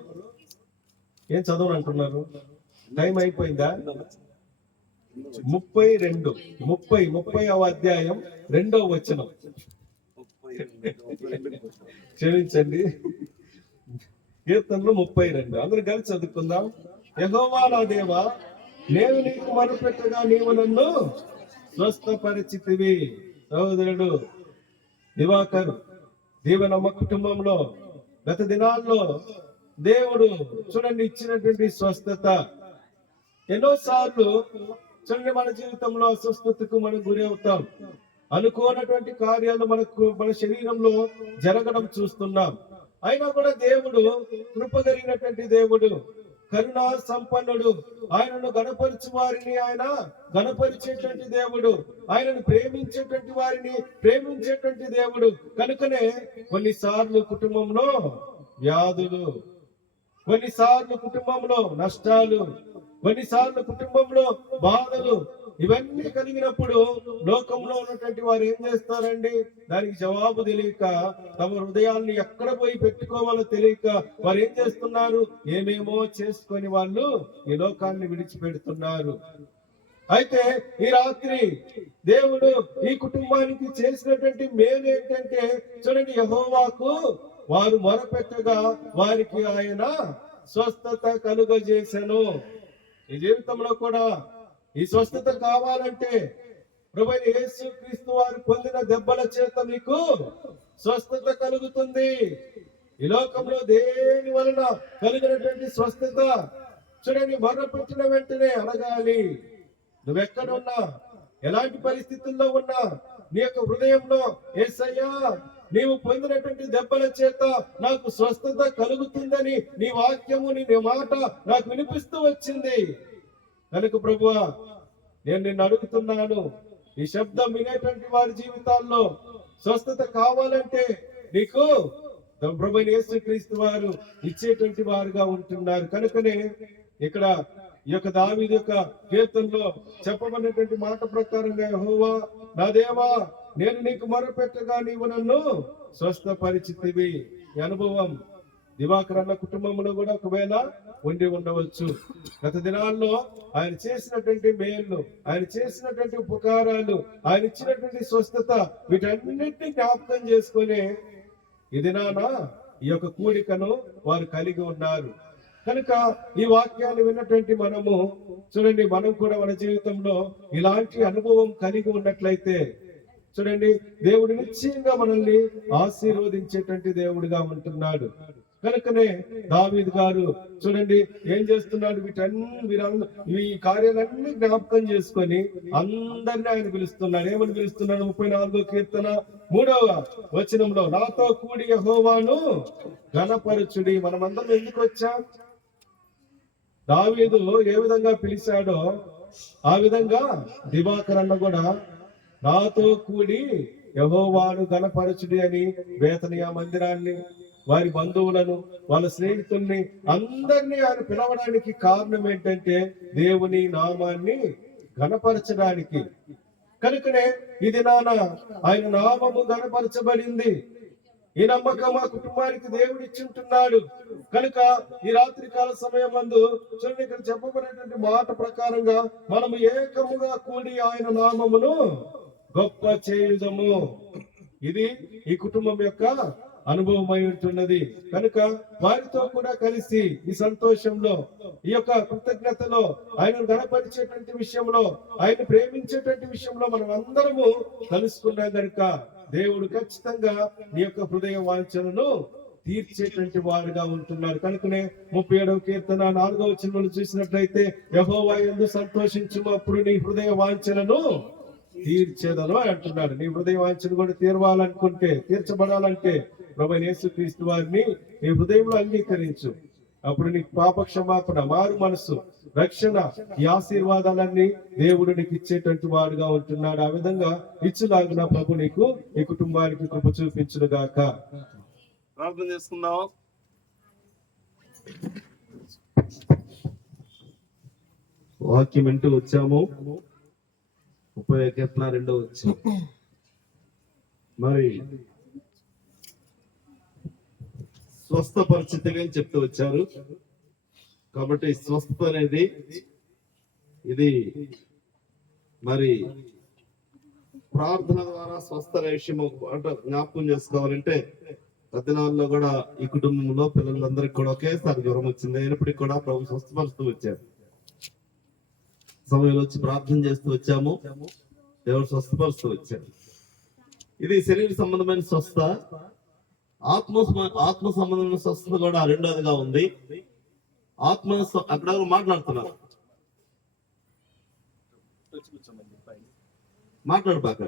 ఏం చదవనంటున్నారు? టైం అయిపోయిందా? 30వ అధ్యాయం 2వ వచనం. క్షమించండి, కీర్తనలు 32. అందరూ కలిసి చదువుకుందాం. యెహోవా నా దేవా, నేను నీకు మొరపెట్టగా నీవు నన్ను స్వస్థపరిచితివి. సహోదరుడు దివాకర్ దీవెనమ్మ కుటుంబంలో గత దినాల్లో దేవుడు చూడండి ఇచ్చినటువంటి స్వస్థత. ఎన్నోసార్లు చూడండి మన జీవితంలో అస్వస్థతకు మనం గురి అవుతాం. అనుకోనటువంటి కార్యాలు మన శరీరంలో జరగడం చూస్తున్నాం. అయినా కూడా దేవుడు కృప కలిగినటువంటి దేవుడు, కరుణా సంపన్నుడు. ఆయనను గణపరిచే వారిని ఆయన గణపరిచేటువంటి దేవుడు, ఆయనను ప్రేమించేటువంటి వారిని ప్రేమించేటువంటి దేవుడు. కనుకనే కొన్నిసార్లు కుటుంబంలో వ్యాధులు, కొన్నిసార్లు కుటుంబంలో నష్టాలు, కొన్నిసార్లు కుటుంబంలో బాధలు, ఇవన్నీ కలిగినప్పుడు లోకంలో ఉన్నటువంటి వారు ఏం చేస్తారండి? దానికి జవాబు తెలియక, తమ హృదయాల్ని ఎక్కడ పోయి పెట్టుకోవాలో తెలియక వారు ఏం చేస్తున్నారు? ఏమేమో చేసుకొని వాళ్ళు ఈ లోకాన్ని విడిచిపెడుతున్నారు. అయితే ఈ రాత్రి దేవుడు ఈ కుటుంబానికి చేసినటువంటి మేలు ఏంటంటే, చూడండి, యెహోవాకు వారు మొరపెట్టగా వారికి ఆయన స్వస్థత కలుగజేసెను. ఈ జీవితంలో కూడా ఈ స్వస్థత కావాలంటే ప్రభువైన యేసుక్రీస్తు వారు పొందిన దెబ్బల చేత మీకు స్వస్థత కలుగుతుంది. ఈ లోకంలో దేని వలన కలిగినటువంటి స్వస్థత చూడండి, మొరపెట్టిన వెంటనే అడగాలి. నువ్వెక్కడున్నా, ఎలాంటి పరిస్థితుల్లో ఉన్నా, నీ యొక్క హృదయంలో యేసయ్యా, నీవు పొందినటువంటి దెబ్బల చేత నాకు స్వస్థత కలుగుతుందని నీ వాక్యము, నీ మాట నాకు వినిపిస్తూ వచ్చింది. కనుక ప్రభువా, నేను నిన్ను అడుగుతున్నాను, ఈ శబ్దం వినేటువంటి వారి జీవితాల్లో స్వస్థత కావాలంటే నీకు ప్రభువైన యేసుక్రీస్తు వారు ఇచ్చేటువంటి వారుగా ఉంటున్నారు. కనుకనే ఇక్కడ ఈ యొక్క దావీదు యొక్క కీర్తనలో చెప్పబడినటువంటి మాట ప్రకారంగా, యెహోవా నా దేవా, నేను నీకు మొరపెట్టగా నీవు నన్ను స్వస్థపరిచితివి. ఈ అనుభవం దివాకర్ అన్న కుటుంబంలో కూడా ఒకవేళ ఉండి ఉండవచ్చు. గత దినాల్లో ఆయన చేసినటువంటి మేలు, ఆయన చేసినటువంటి ఉపకారాలు, ఆయన ఇచ్చినటువంటి స్వస్థత, వీటన్నిటిని జ్ఞాపకం చేసుకుని ఈ దినాన ఈ యొక్క కూడికను వారు కలిగి ఉన్నారు. కనుక ఈ వాక్యాన్ని విన్నటువంటి మనము చూడండి, మనం కూడా మన జీవితంలో ఇలాంటి అనుభవం కలిగి ఉన్నట్లయితే చూడండి, దేవుడు నిశ్చయంగా మనల్ని ఆశీర్వదించేటువంటి దేవుడిగా ఉంటున్నాడు. కనుకనే దావీదు గారు చూడండి ఏం చేస్తున్నాడు? ఈ కార్యాలన్నీ జ్ఞాపకం చేసుకొని అందరినీ ఆయన పిలుస్తున్నాడు. ఏమని పిలుస్తున్నాడు? 34వ కీర్తన 3వ వచనంలో, నాతో కూడి యెహోవాను ఘనపరచుడి. మనమందరం ఎందుకు వచ్చాం? దావీదు ఏ విధంగా పిలిచాడో ఆ విధంగా దివాకర్ అన్న కూడా నాతో కూడి యెహోవాను ఘనపరచుడి అని బేతనియా మందిరాన్ని, వారి బంధువులను, వాళ్ళ స్నేహితుల్ని అందరినీ ఆయన పిలవడానికి కారణం ఏంటంటే దేవుని నామాన్ని ఘనపరచడానికి. కనుకనే ఇది ఆయన నామము ఘనపరచబడింది. ఈ నమ్మకం మా కుటుంబానికి దేవుడు ఇచ్చింటున్నాడు. కనుక ఈ రాత్రి కాల సమయం మందు చూడండి, ఇక్కడ చెప్పబడినటువంటి మాట ప్రకారంగా మనము ఏకముగా కూడి ఆయన నామమును గొప్ప చేయుదము. ఇది ఈ కుటుంబం యొక్క అనుభవమై ఉంటున్నది. కనుక వారితో కూడా కలిసి ఈ సంతోషంలో, ఈ యొక్క కృతజ్ఞతలో, ఆయన గణపరిచేటువంటి విషయంలో, ఆయన ప్రేమించేటువంటి విషయంలో మనం అందరము కలుసుకున్నాం. కనుక దేవుడు ఖచ్చితంగా నీ యొక్క హృదయ వాంఛలను తీర్చేటువంటి వారుగా ఉంటున్నారు. కనుకనే 37వ కీర్తన 4వ వచనంలో చూసినట్లయితే, యెహోవా యందు సంతోషించుము, అప్పుడు నీ హృదయ వాంఛలను తీర్చేదను అంటున్నాడు. నీ హృదయ వాంఛను కూడా తీర్చబడాలంటే ప్రభువైన యేసుక్రీస్తు వారిని నీ హృదయంలో అంగీకరించు. అప్పుడు నీకు పాప క్షమాపణ, మారు మనసు, రక్షణ, ఈ ఆశీర్వాదాలన్నీ దేవుడు నీకు ఇచ్చేటువంటి వాడుగా ఉంటున్నాడు. ఆ విధంగా ఇచ్చులాగున ప్రభు నీకు ఈ కుటుంబానికి కృప చూపించును గాక. ప్రార్థన చేసుకుందాం. వాక్యం వింటూ వచ్చాము. 30 కీర్తన 2వ వచనం. మరి స్వస్థ పరిస్థితిగా చెప్తూ వచ్చారు. కాబట్టి స్వస్థత అనేది ఇది మరి ప్రార్థన ద్వారా స్వస్థ విషయం జ్ఞాపకం చేసుకోవాలంటే పద్దనాల్లో కూడా ఈ కుటుంబంలో పిల్లలందరికీ కూడా ఒకేసారి జ్వరం వచ్చింది. అయినప్పటికీ కూడా ప్రభు స్వస్థపరుస్తూ వచ్చారు. సమయంలో వచ్చి ప్రార్థన చేస్తూ వచ్చాము, దేవుడు స్వస్థపరుస్తూ వచ్చారు. ఇది శరీర సంబంధమైన స్వస్థ. ఆత్మ సంబంధమైన స్వస్థత కూడా రెండోదిగా ఉంది. అక్కడ మాట్లాడుతున్నారు, మాట్లాడబాక.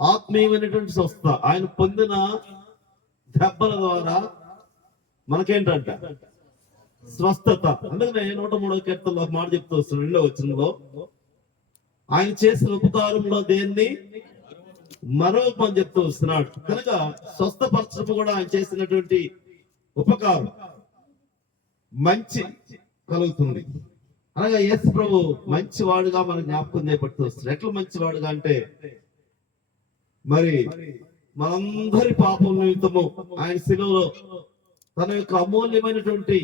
ఆత్మీయమైనటువంటి స్వస్థత ఆయన పొందిన దెబ్బల ద్వారా మనకేంటంట స్వస్థత. అందుకనే 103వ కీర్తనలో ఒక మాట చెప్తూ వస్తున్నాడు 2వ వచనంలో, ఆయన చేసిన ఉపకారంలో దేన్ని మరొకమని చెప్తూ వస్తున్నాడు. కనుక స్వస్థపరచడం కూడా ఆయన చేసినటువంటి ఉపకారం మంచి కలుగుతుంది. అనగా యేసు ప్రభు మంచివాడుగా మనకు జ్ఞాపకం చేపడుతూ వస్తున్నాడు. ఎట్లా మంచివాడుగా అంటే మరి మనందరి పాపం నిమిత్తము ఆయన శిలువలో తన యొక్క అమూల్యమైనటువంటి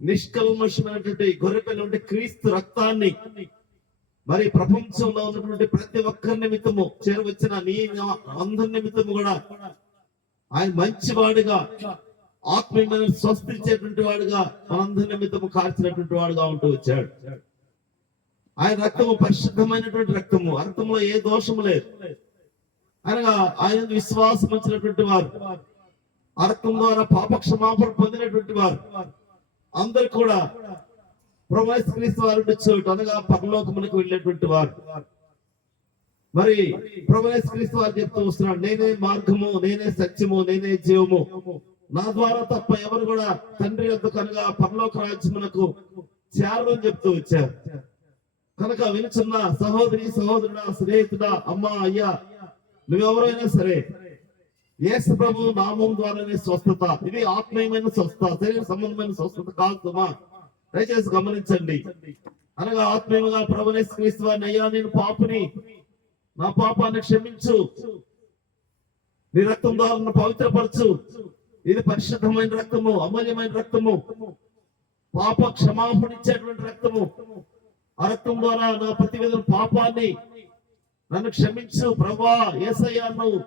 నిష్కల్మషమైనటువంటి గొర్రెపిల్ల క్రీస్తు రక్తాన్ని మరి ప్రపంచంలో ఉన్నటువంటి ప్రతి ఒక్కరి నిమిత్తము చేరవచ్చిన నీ అందరి నిమిత్తము కూడా ఆయన మంచివాడుగా ఆత్మీయమైన స్వస్థించేటువంటి వాడుగా మనందరి నిమిత్తము కార్చినటువంటి వాడుగా ఉంటూ వచ్చాడు. ఆయన రక్తము పరిశుద్ధమైనటువంటి రక్తము, రక్తంలో ఏ దోషము లేదు. అనగా ఆయన విశ్వాసం వచ్చినటువంటి వారు, ఆ రక్తం ద్వారా పాప క్షమాపణ పొందినటువంటి వారు అందరు కూడా క్రీస్తు వారు చోటు అనగా పరలోకములకు వెళ్ళేటువంటి వారు. మరి క్రీస్తు వారు చెప్తూ వస్తున్నాడు, నేనే మార్గము, నేనే సత్యము, నేనే జీవము, నా ద్వారా తప్ప ఎవరు కూడా తండ్రి యొద్దకు అనగా పరలోక రాజ్యమునకు చేరని చెప్తూ వచ్చారు. కనుక వినుచున్న సహోదరి, సహోదరుడా, స్నేహితుడా, అమ్మా, అయ్యా, నువ్వెవరైనా సరే యేసు ప్రభు నామం ద్వారానే స్వస్థత. ఇది ఆత్మీయమైన స్వస్థత, శరీర సంబంధమైన స్వస్థత కాదుమా. దయచేసి గమనించండి. అనగా ఆత్మీయంగా ప్రభువైన క్రీస్తు వారిని, అయ్యా నేను పాపిని, నా పాపాన్ని క్షమించు, నీ రక్తం ద్వారా నన్ను పవిత్రపరచు, ఇది పరిశుద్ధమైన రక్తము, అమూల్యమైన రక్తము, పాప క్షమాపణ ఇచ్చేటువంటి రక్తము. ఆ రక్తం ద్వారా నా ప్రతి విధ పాపాన్ని నన్ను క్షమించు ప్రభువా యేసయ్యా, నువ్వు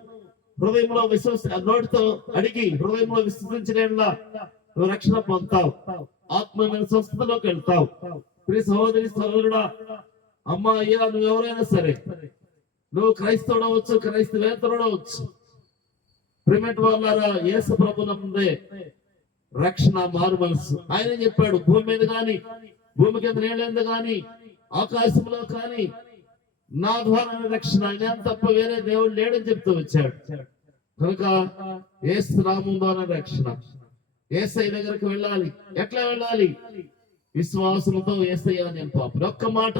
హృదయంలో నోటితో అడిగి హృదయంలో విశ్వసించిన నువ్వు రక్షణ పొందుతావు, ఆత్మీయమైన స్వస్థతలోకి వెళ్తావు. ప్రియ సహోదరి, సహోదరుడా, అమ్మా, అయ్యా, నువ్వు ఎవరైనా సరే, నువ్వు క్రైస్తవుడవచ్చు, క్రైస్తవేతరుడవచ్చు, ప్రిమెంట్ వాళ్ళారా, యేసు ప్రభు నందే రక్షణ, మారు మనసు. ఆయన చెప్పాడు, భూమి మీద గాని, భూమి కింద నీళ్ళ గాని, ఆకాశంలో కానీ నా ద్వారా రక్షణ, ఆయన తప్ప వేరే దేవుడు లేడని చెప్తూ వచ్చాడు. కనుక యేసు నామం ద్వారా రక్షణ. యేసయ్య దగ్గరికి వెళ్ళాలి. ఎట్లా వెళ్ళాలి? విశ్వాసంతో. యేసయ్యా నేను పాపం. ఒక్క మాట.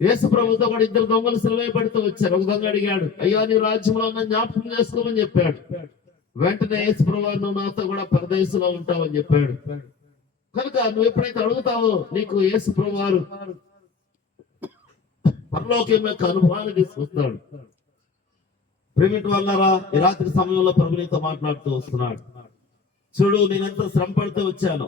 యేసు ప్రభుతో కూడా 2 దొంగలు సిలువేయబడుతూ వచ్చారు. ఒక దొంగ అడిగాడు, అయ్యా నీ రాజ్యంలో ఉన్న జ్ఞాపకం చేసుకోమని చెప్పాడు. వెంటనే యేసు ప్రభు, నువ్వు నాతో కూడా పరదేశంలో ఉంటావని చెప్పాడు. కనుక నువ్వు ఎప్పుడైతే అడుగుతావో నీకు యేసు ప్రభు వారు పరలోకం యొక్క అనుభవాన్ని తీసుకొస్తాడు. ప్రేమిటి వాళ్ళారా, ఈ రాత్రి సమయంలో ప్రభు నీతో మాట్లాడుతూ వస్తున్నాడు. చూడు, నేనెంత శ్రమ పడుతూ వచ్చాను.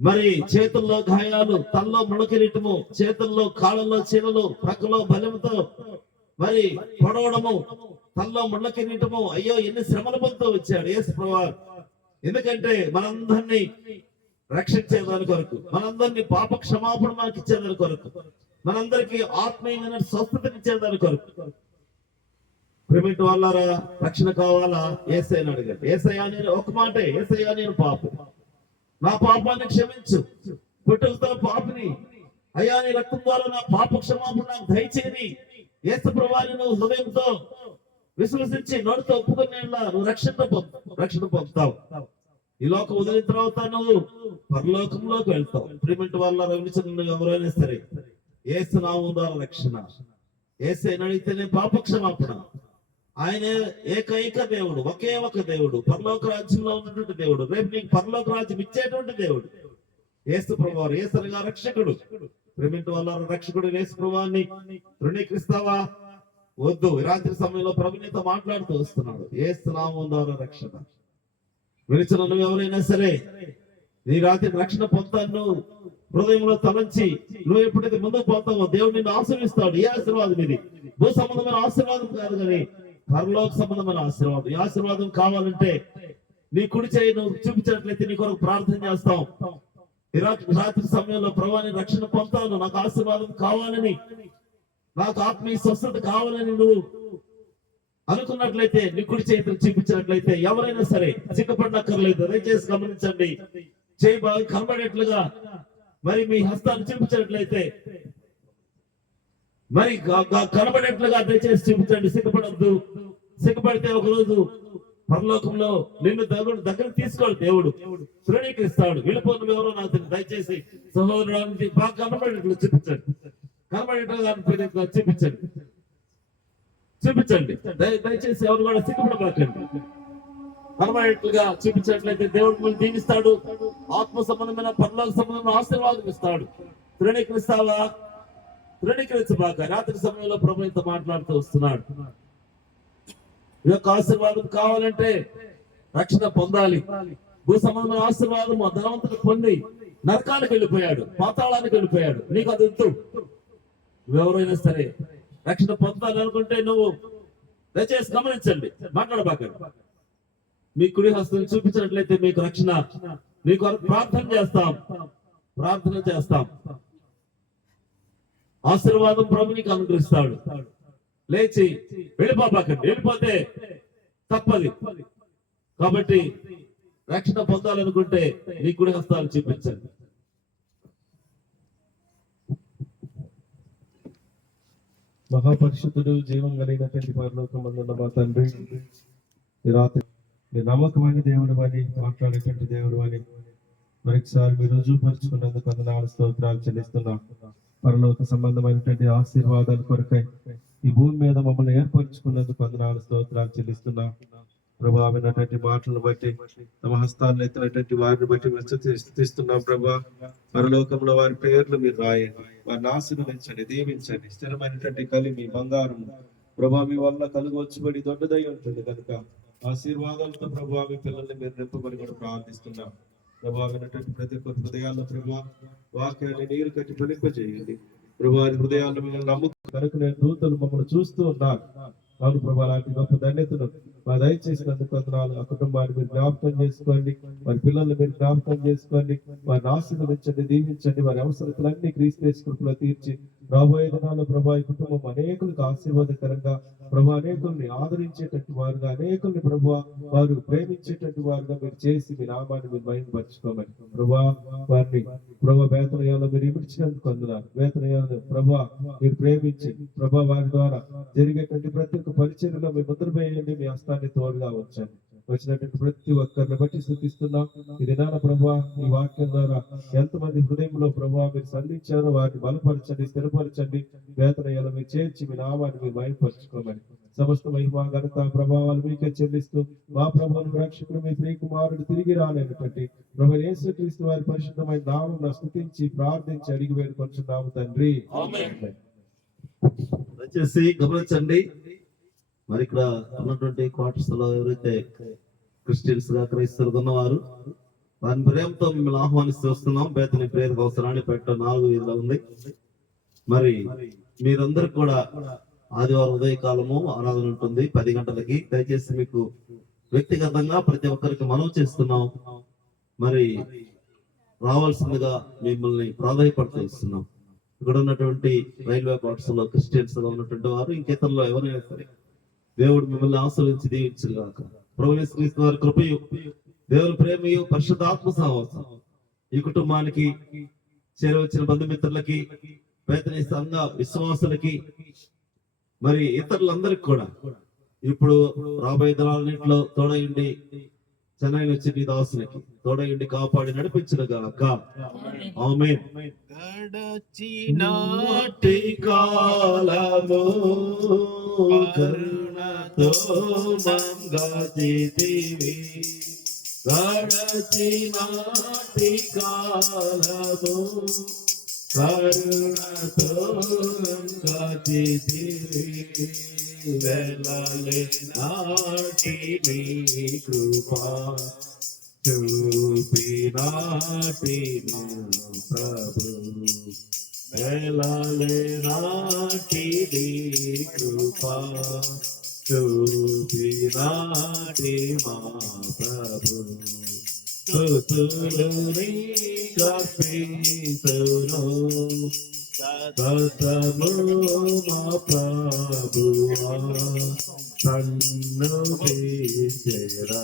మరి చేతుల్లో గాయాలు, తల్లో ముళ్ళకిరీటము, చేతుల్లో కాళ్ళల్లో చీలలు, ప్రక్కలో బలంతో మరి పొడవడము, తల్లో ముళ్ళకిరీటము. అయ్యో, ఎన్ని శ్రమలు పొందుతూ వచ్చాడు యేసు ప్రభువారు. ఎందుకంటే మనందరినీ రక్షించేదాని కొరకు, మనందరినీ పాప క్షమాపణ మనకి ఇచ్చేదాని కొరకు, మనందరికీ ఆత్మీయమైన స్వస్థతనిచ్చేదాని కొరకు. ప్రేమిటి వాళ్ళారా, రక్షణ కావాలా? యేసయ్యని అడగండి. యేసయ్యా నేను, ఒక మాటే, యేసయ్యా నేను పాపం, నా పాపాన్ని క్షమించు, పుట్టుకతో పాపిని, అయ్యా నీ రక్తం ద్వారా నా పాప క్షమాపణ నాకు దయచేయని యేసు ప్రభువాని నువ్వు హృదయంతో విశ్వసించి నోటితో ఒప్పుకునే నువ్వు రక్షణ పొందుతావు. ఈ లోకం వదిలిన తర్వాత నువ్వు పరలోకంలోకి వెళ్తావు. ప్రేమిటి వాళ్ళారా, వినిచిన ఎవరైనా సరే యేసు నామం ద్వారా రక్షణ. యేసయ్యని అడిగితేనే పాప క్షమాపణ. ఆయన ఏకైక దేవుడు, ఒకే ఒక దేవుడు, పరలోక రాజ్యంలో ఉన్నటువంటి దేవుడు, రేపు నీకు పరలోక రాజ్యం ఇచ్చేటువంటి దేవుడు యేసు ప్రభువారు. యేసరిగా రక్షకుడు. ప్రేమింటి వాళ్ళ రక్షకుడు యేసు ప్రభువాన్ని తృణీకరిస్తావా? వద్దు. ఈ రాత్రి సమయంలో ప్రభునితో మాట్లాడుతూ వస్తున్నాడు. యేసు నామం ద్వారా రక్షణ విడిచిన నువ్వు ఎవరైనా సరే నీ రాత్రి రక్షణ పొందుతాను హృదయంలో తలంచి నువ్వు ఎప్పుడైతే ముందుకు పోతావో దేవుడు నిన్ను ఆశీర్విస్తాడు. ఏ ఆశీర్వాదం ఇది? భూ సంబంధమైన ఆశీర్వాదం కాదు కానీ పరలోక సంబంధమైన ఆశీర్వాదం. ఈ ఆశీర్వాదం కావాలంటే నీ కుడి చేయి నువ్వు చూపించినట్లయితే నీ కొరకు ప్రార్థన చేస్తాం. ఈ రాత్రి సమయంలో ప్రభువాని రక్షణ పొందుతాను, నాకు ఆశీర్వాదం కావాలని, నాకు ఆత్మీయ స్వస్థత కావాలని నువ్వు అనుకున్నట్లయితే నీ కుడి చేతులు చూపించినట్లయితే ఎవరైనా సరే సిగ్గుపడనక్కర్లేదు. దయచేసి గమనించండి. చేయి బాగా కనబడేట్లుగా మరి మీ హస్తాన్ని చూపించినట్లయితే మరి కనబడేట్లుగా దయచేసి చూపించండి. సిగ్గుపడద్దు. సిగ్గుపడితే ఒక రోజు పరలోకంలో నిన్ను దగ్గర తీసుకోవాలి. దేవుడు తృణీకరిస్తాడు. వెళ్ళిపోను ఎవరో నాకు తెలియదు. దయచేసి సహోదరుడు బాగా కనబడేట్లు చూపించండి. కనబడేట్లుగా చూపించండి. చూపించండి. దయచేసి ఎవరు కూడా సిగ్గుపడబాకండి. కనబడేట్లుగా చూపించినట్లయితే దేవుడు మిమ్మల్ని దీవిస్తాడు. ఆత్మ సంబంధమైన పరలోక సంబంధమైన ఆశీర్వాదం ఇస్తాడు. తృణీకరిస్తావా? తృణీకరించబాక. రాత్రి సమయంలో ప్రభు ఇంత మాట్లాడుతూ వస్తున్నాడు. ఈ యొక్క ఆశీర్వాదం కావాలంటే రక్షణ పొందాలి. భూ సంబంధమైన ఆశీర్వాదం ధనవంతుడు పొంది నరకానికి వెళ్ళిపోయాడు, పాతాళానికి వెళ్ళిపోయాడు. నీకు అది వద్దు. ఎవరైనా సరే రక్షణ పొందాలి అనుకుంటే నువ్వు దయచేసి గమనించండి. మాట్లాడబాకండి. మీ కుడి హస్తం చూపించినట్లయితే మీకు రక్షణ, మీకు ప్రార్థన చేస్తాం. ఆశీర్వాదం ప్రభు నీకు అనుగ్రహిస్తాడు. లేచి వెళ్ళిపోబాకండి. వెళ్ళిపోతే తప్పది. కాబట్టి రక్షణ పొందాలనుకుంటే నీ కుడి హస్తాలు చూపించండి. మహాపరిశుద్ధుడు, జీవం కలిగినటువంటి పరలోకమందున్న మా తండ్రి, ఈ రాత్రి మీ నమ్మకమైన దేవుడు అని, మాట్లాడేటువంటి దేవుడు అని మరొకసారి మీరు రుజువుపరుచుకున్నందుకు వందనాలు, స్తోత్రాలు చెల్లిస్తున్నాం. పరలోక సంబంధమైనటువంటి ఆశీర్వాదాల కొరకై ఈ భూమి మీద మమ్మల్ని ఏర్పరచుకున్నందుకు వందనాలు, స్తోత్రాలు చెల్లిస్తున్నాం. ప్రభా, విన్నటువంటి మాటలను బట్టి, తమ హస్తాలను ఎత్తినటువంటి వారిని బట్టి మేము స్తుతిస్తున్నాం. ప్రభా, పరలోకంలో వారి పేర్లు మీరు రాయండి, వారిని ఆశీర్వదించండి, దీవించండి. స్థిరమైనటువంటి కలిమి బంగారం ప్రభా మీ వల్ల కలుగొచ్చుబడి దొడ్డదై ఉంటుంది కనుక ఆశీర్వాదాలతో ప్రభా మీ పిల్లల్ని మీరు నింపబడి కూడా ప్రార్థిస్తున్నాం. ప్రభా, విన్నటువంటి ప్రతి ఒక్క హృదయాల్లో ప్రభా వాక్యాన్ని నీరు కట్టి ఫలింపజేయండి. ప్రభా హృదయాల్లో మిమ్మల్ని నమ్ముకు కనుక దూతలు మమ్మల్ని చూస్తూ ఉన్నారు. అవును ప్రభా, అలాంటి గొప్ప ధన్యతను మా దయచేసినందుకు వందనాలు. ఆ కుటుంబాన్ని మీరు జ్ఞాపకం చేసుకోండి, వారి పిల్లల్ని మీరు జ్ఞాపకం చేసుకోండి, వారిని ఆశీర్వదించండి, దీవించండి. వారి అవసరతలన్నీ క్రీస్తు కృపలో తీర్చి రాబోయే దినాల్లో ప్రభా ఈ కుటుంబం అనేకులకు ఆశీర్వాదకరంగా ప్రభా అనేకుల్ని ఆదరించేటట్టు వారుగా, అనేకుల్ని ప్రభా వారు ప్రేమించేటట్టు వారుగా మీరు చేసి మీ నామాన్ని మీరు మహిమపరచుకోమని ప్రభా వారిని ప్రభా వేతనయాల్లో మీరు ఇమిడ్చినందుకు వందనాలు. వేతనయాలను ప్రభా మీరు ప్రేమించి ప్రభా వారి ద్వారా జరిగేటువంటి ప్రతి ఒక్క పరిచర్యలో మీ ముద్ర వేయండి, మీ హస్తాన్ని తోడుగా వచ్చండి. వచ్చినటువంటి ప్రతి ఒక్కరిని బట్టి స్థుతిస్తున్నాం. ఈ దినాన ప్రభా ఈ వాక్యం ద్వారా ఎంతమంది హృదయంలో ప్రభా మీరు సంధించారో వారిని బలపరచండి, స్థిరపరచండి. వేతనయాలు మీరు చేర్చి మీ నామాన్ని మీరు మహిమపరచుకోమని సమస్త మహిమ ఘనత ప్రభావాలు మీకే చెల్లిస్తూ మా ప్రభువును రక్షకుడు మీ ప్రియ కుమారుడు తిరిగి రాలేనటువంటి ప్రభు యేసుక్రీస్తు వారి పరిశుద్ధమైన నామమున స్తుతించి ప్రార్థించి అడిగి వేడుకొంచున్నాము తండ్రి. దయచేసి గమనించండి. మరి ఇక్కడ ఉన్నటువంటి క్వార్టర్స్ లో ఎవరైతే క్రిస్టియన్స్ గా క్రైస్తవులుగా ఉన్నవారు వారిని ప్రేమతో మిమ్మల్ని ఆహ్వానిస్తూ వస్తున్నాం. బేతని ప్రేయర్ అవసరాన్ని పెట్ట 4 ఉంది. మరి మీరందరూ కూడా ఆదివారం ఉదయకాలము ఆరాధన ఉంటుంది 10 గంటలకి. దయచేసి మీకు వ్యక్తిగతంగా ప్రతి ఒక్కరికి మనవి చేస్తున్నాం. మరి రావాల్సిందిగా మిమ్మల్ని ప్రాధాన్యపడుతూ ఇస్తున్నాం. ఇక్కడ ఉన్నటువంటి రైల్వే క్వార్టర్స్ లో క్రిస్టియన్స్ గా ఉన్నటువంటి వారు ఇంకేతరులో ఎవరైనా సరే దేవుడు మిమ్మల్ని ఆశీర్వదించి దీవించుగాక. ప్రభువు యేసు క్రీస్తు వారి కృపయు, దేవుని ప్రేమయు, పరిశుద్ధాత్మ సహవాసం ఈ కుటుంబానికి, చేరవచ్చిన బంధుమిత్రులకి, బేతనీ సంఘ విశ్వాసులకి, మరి ఇతరులందరికి కూడా ఇప్పుడు రాబోయే దినాలన్నింటిలో తోడయుండి చెన్నై నుంచి నీ దాసునికి తోడయుండి కాపాడి నడిపించుగాక. ఆమేన్. గడచినాటి కాలము కరుణ మంగతివి గడచినాటి కాలము కరుణతో మంగతివి వెళ్ళలే నాటి నీ కృపా చూపినాటి ప్రభు వెళ్ళలే నాటి నీ కృపా చూపినాటి మా ప్రభు స్తుతులు నీకర్పితును సతము మా ప్రభువా కన్ను తీర్చెరా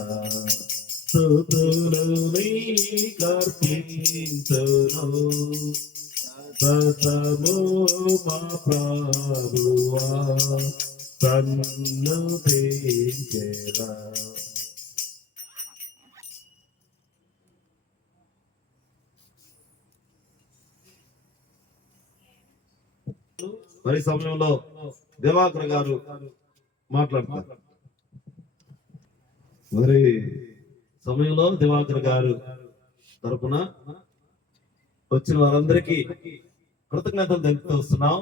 స్తుతులు నీకర్పితును సతము మా ప్రభువా కన్ను తీర్చెరా. మరి సమయంలో దివాకర్ గారు మాట్లాడతారు. మరి సమయంలో దివాకర్ గారు తరపున వచ్చిన వారందరికీ కృతజ్ఞతలు తెలుపుతూ వస్తున్నాం.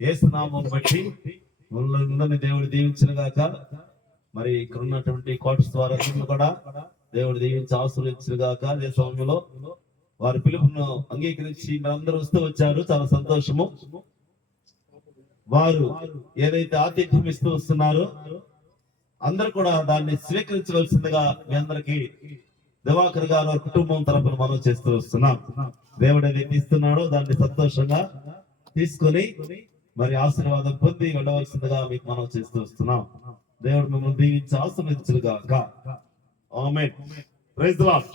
యేసు నామం బట్టి మనందరినీ దేవుడు దీవించిన గాక. మరి ఇక్కడ ఉన్నటువంటి కోటర్స్ వారందరూ కూడా దేవుడు దీవించి ఆశీర్వదించిన గాక. అదే సమయంలో వారి పిలుపును అంగీకరించి మనందరూ వస్తూ వచ్చారు, చాలా సంతోషము. వారు ఏదైతే ఆతిథ్యం ఇస్తూ వస్తున్నారో అందరూ కూడా దాన్ని స్వీకరించవలసిందిగా మీ అందరికి దివాకర్ గారు వారి కుటుంబం తరపున మనం చేస్తూ వస్తున్నాం. దేవుడు ఏదైతే ఇస్తున్నాడో దాన్ని సంతోషంగా తీసుకొని మరి ఆశీర్వాదం పొంది వెళ్ళవలసిందిగా మీకు మనం చేస్తూ వస్తున్నాం. దేవుడు మిమ్మల్ని దీవించి ఆశీర్వదించుగాక. ఆమేన్. Praise the lord.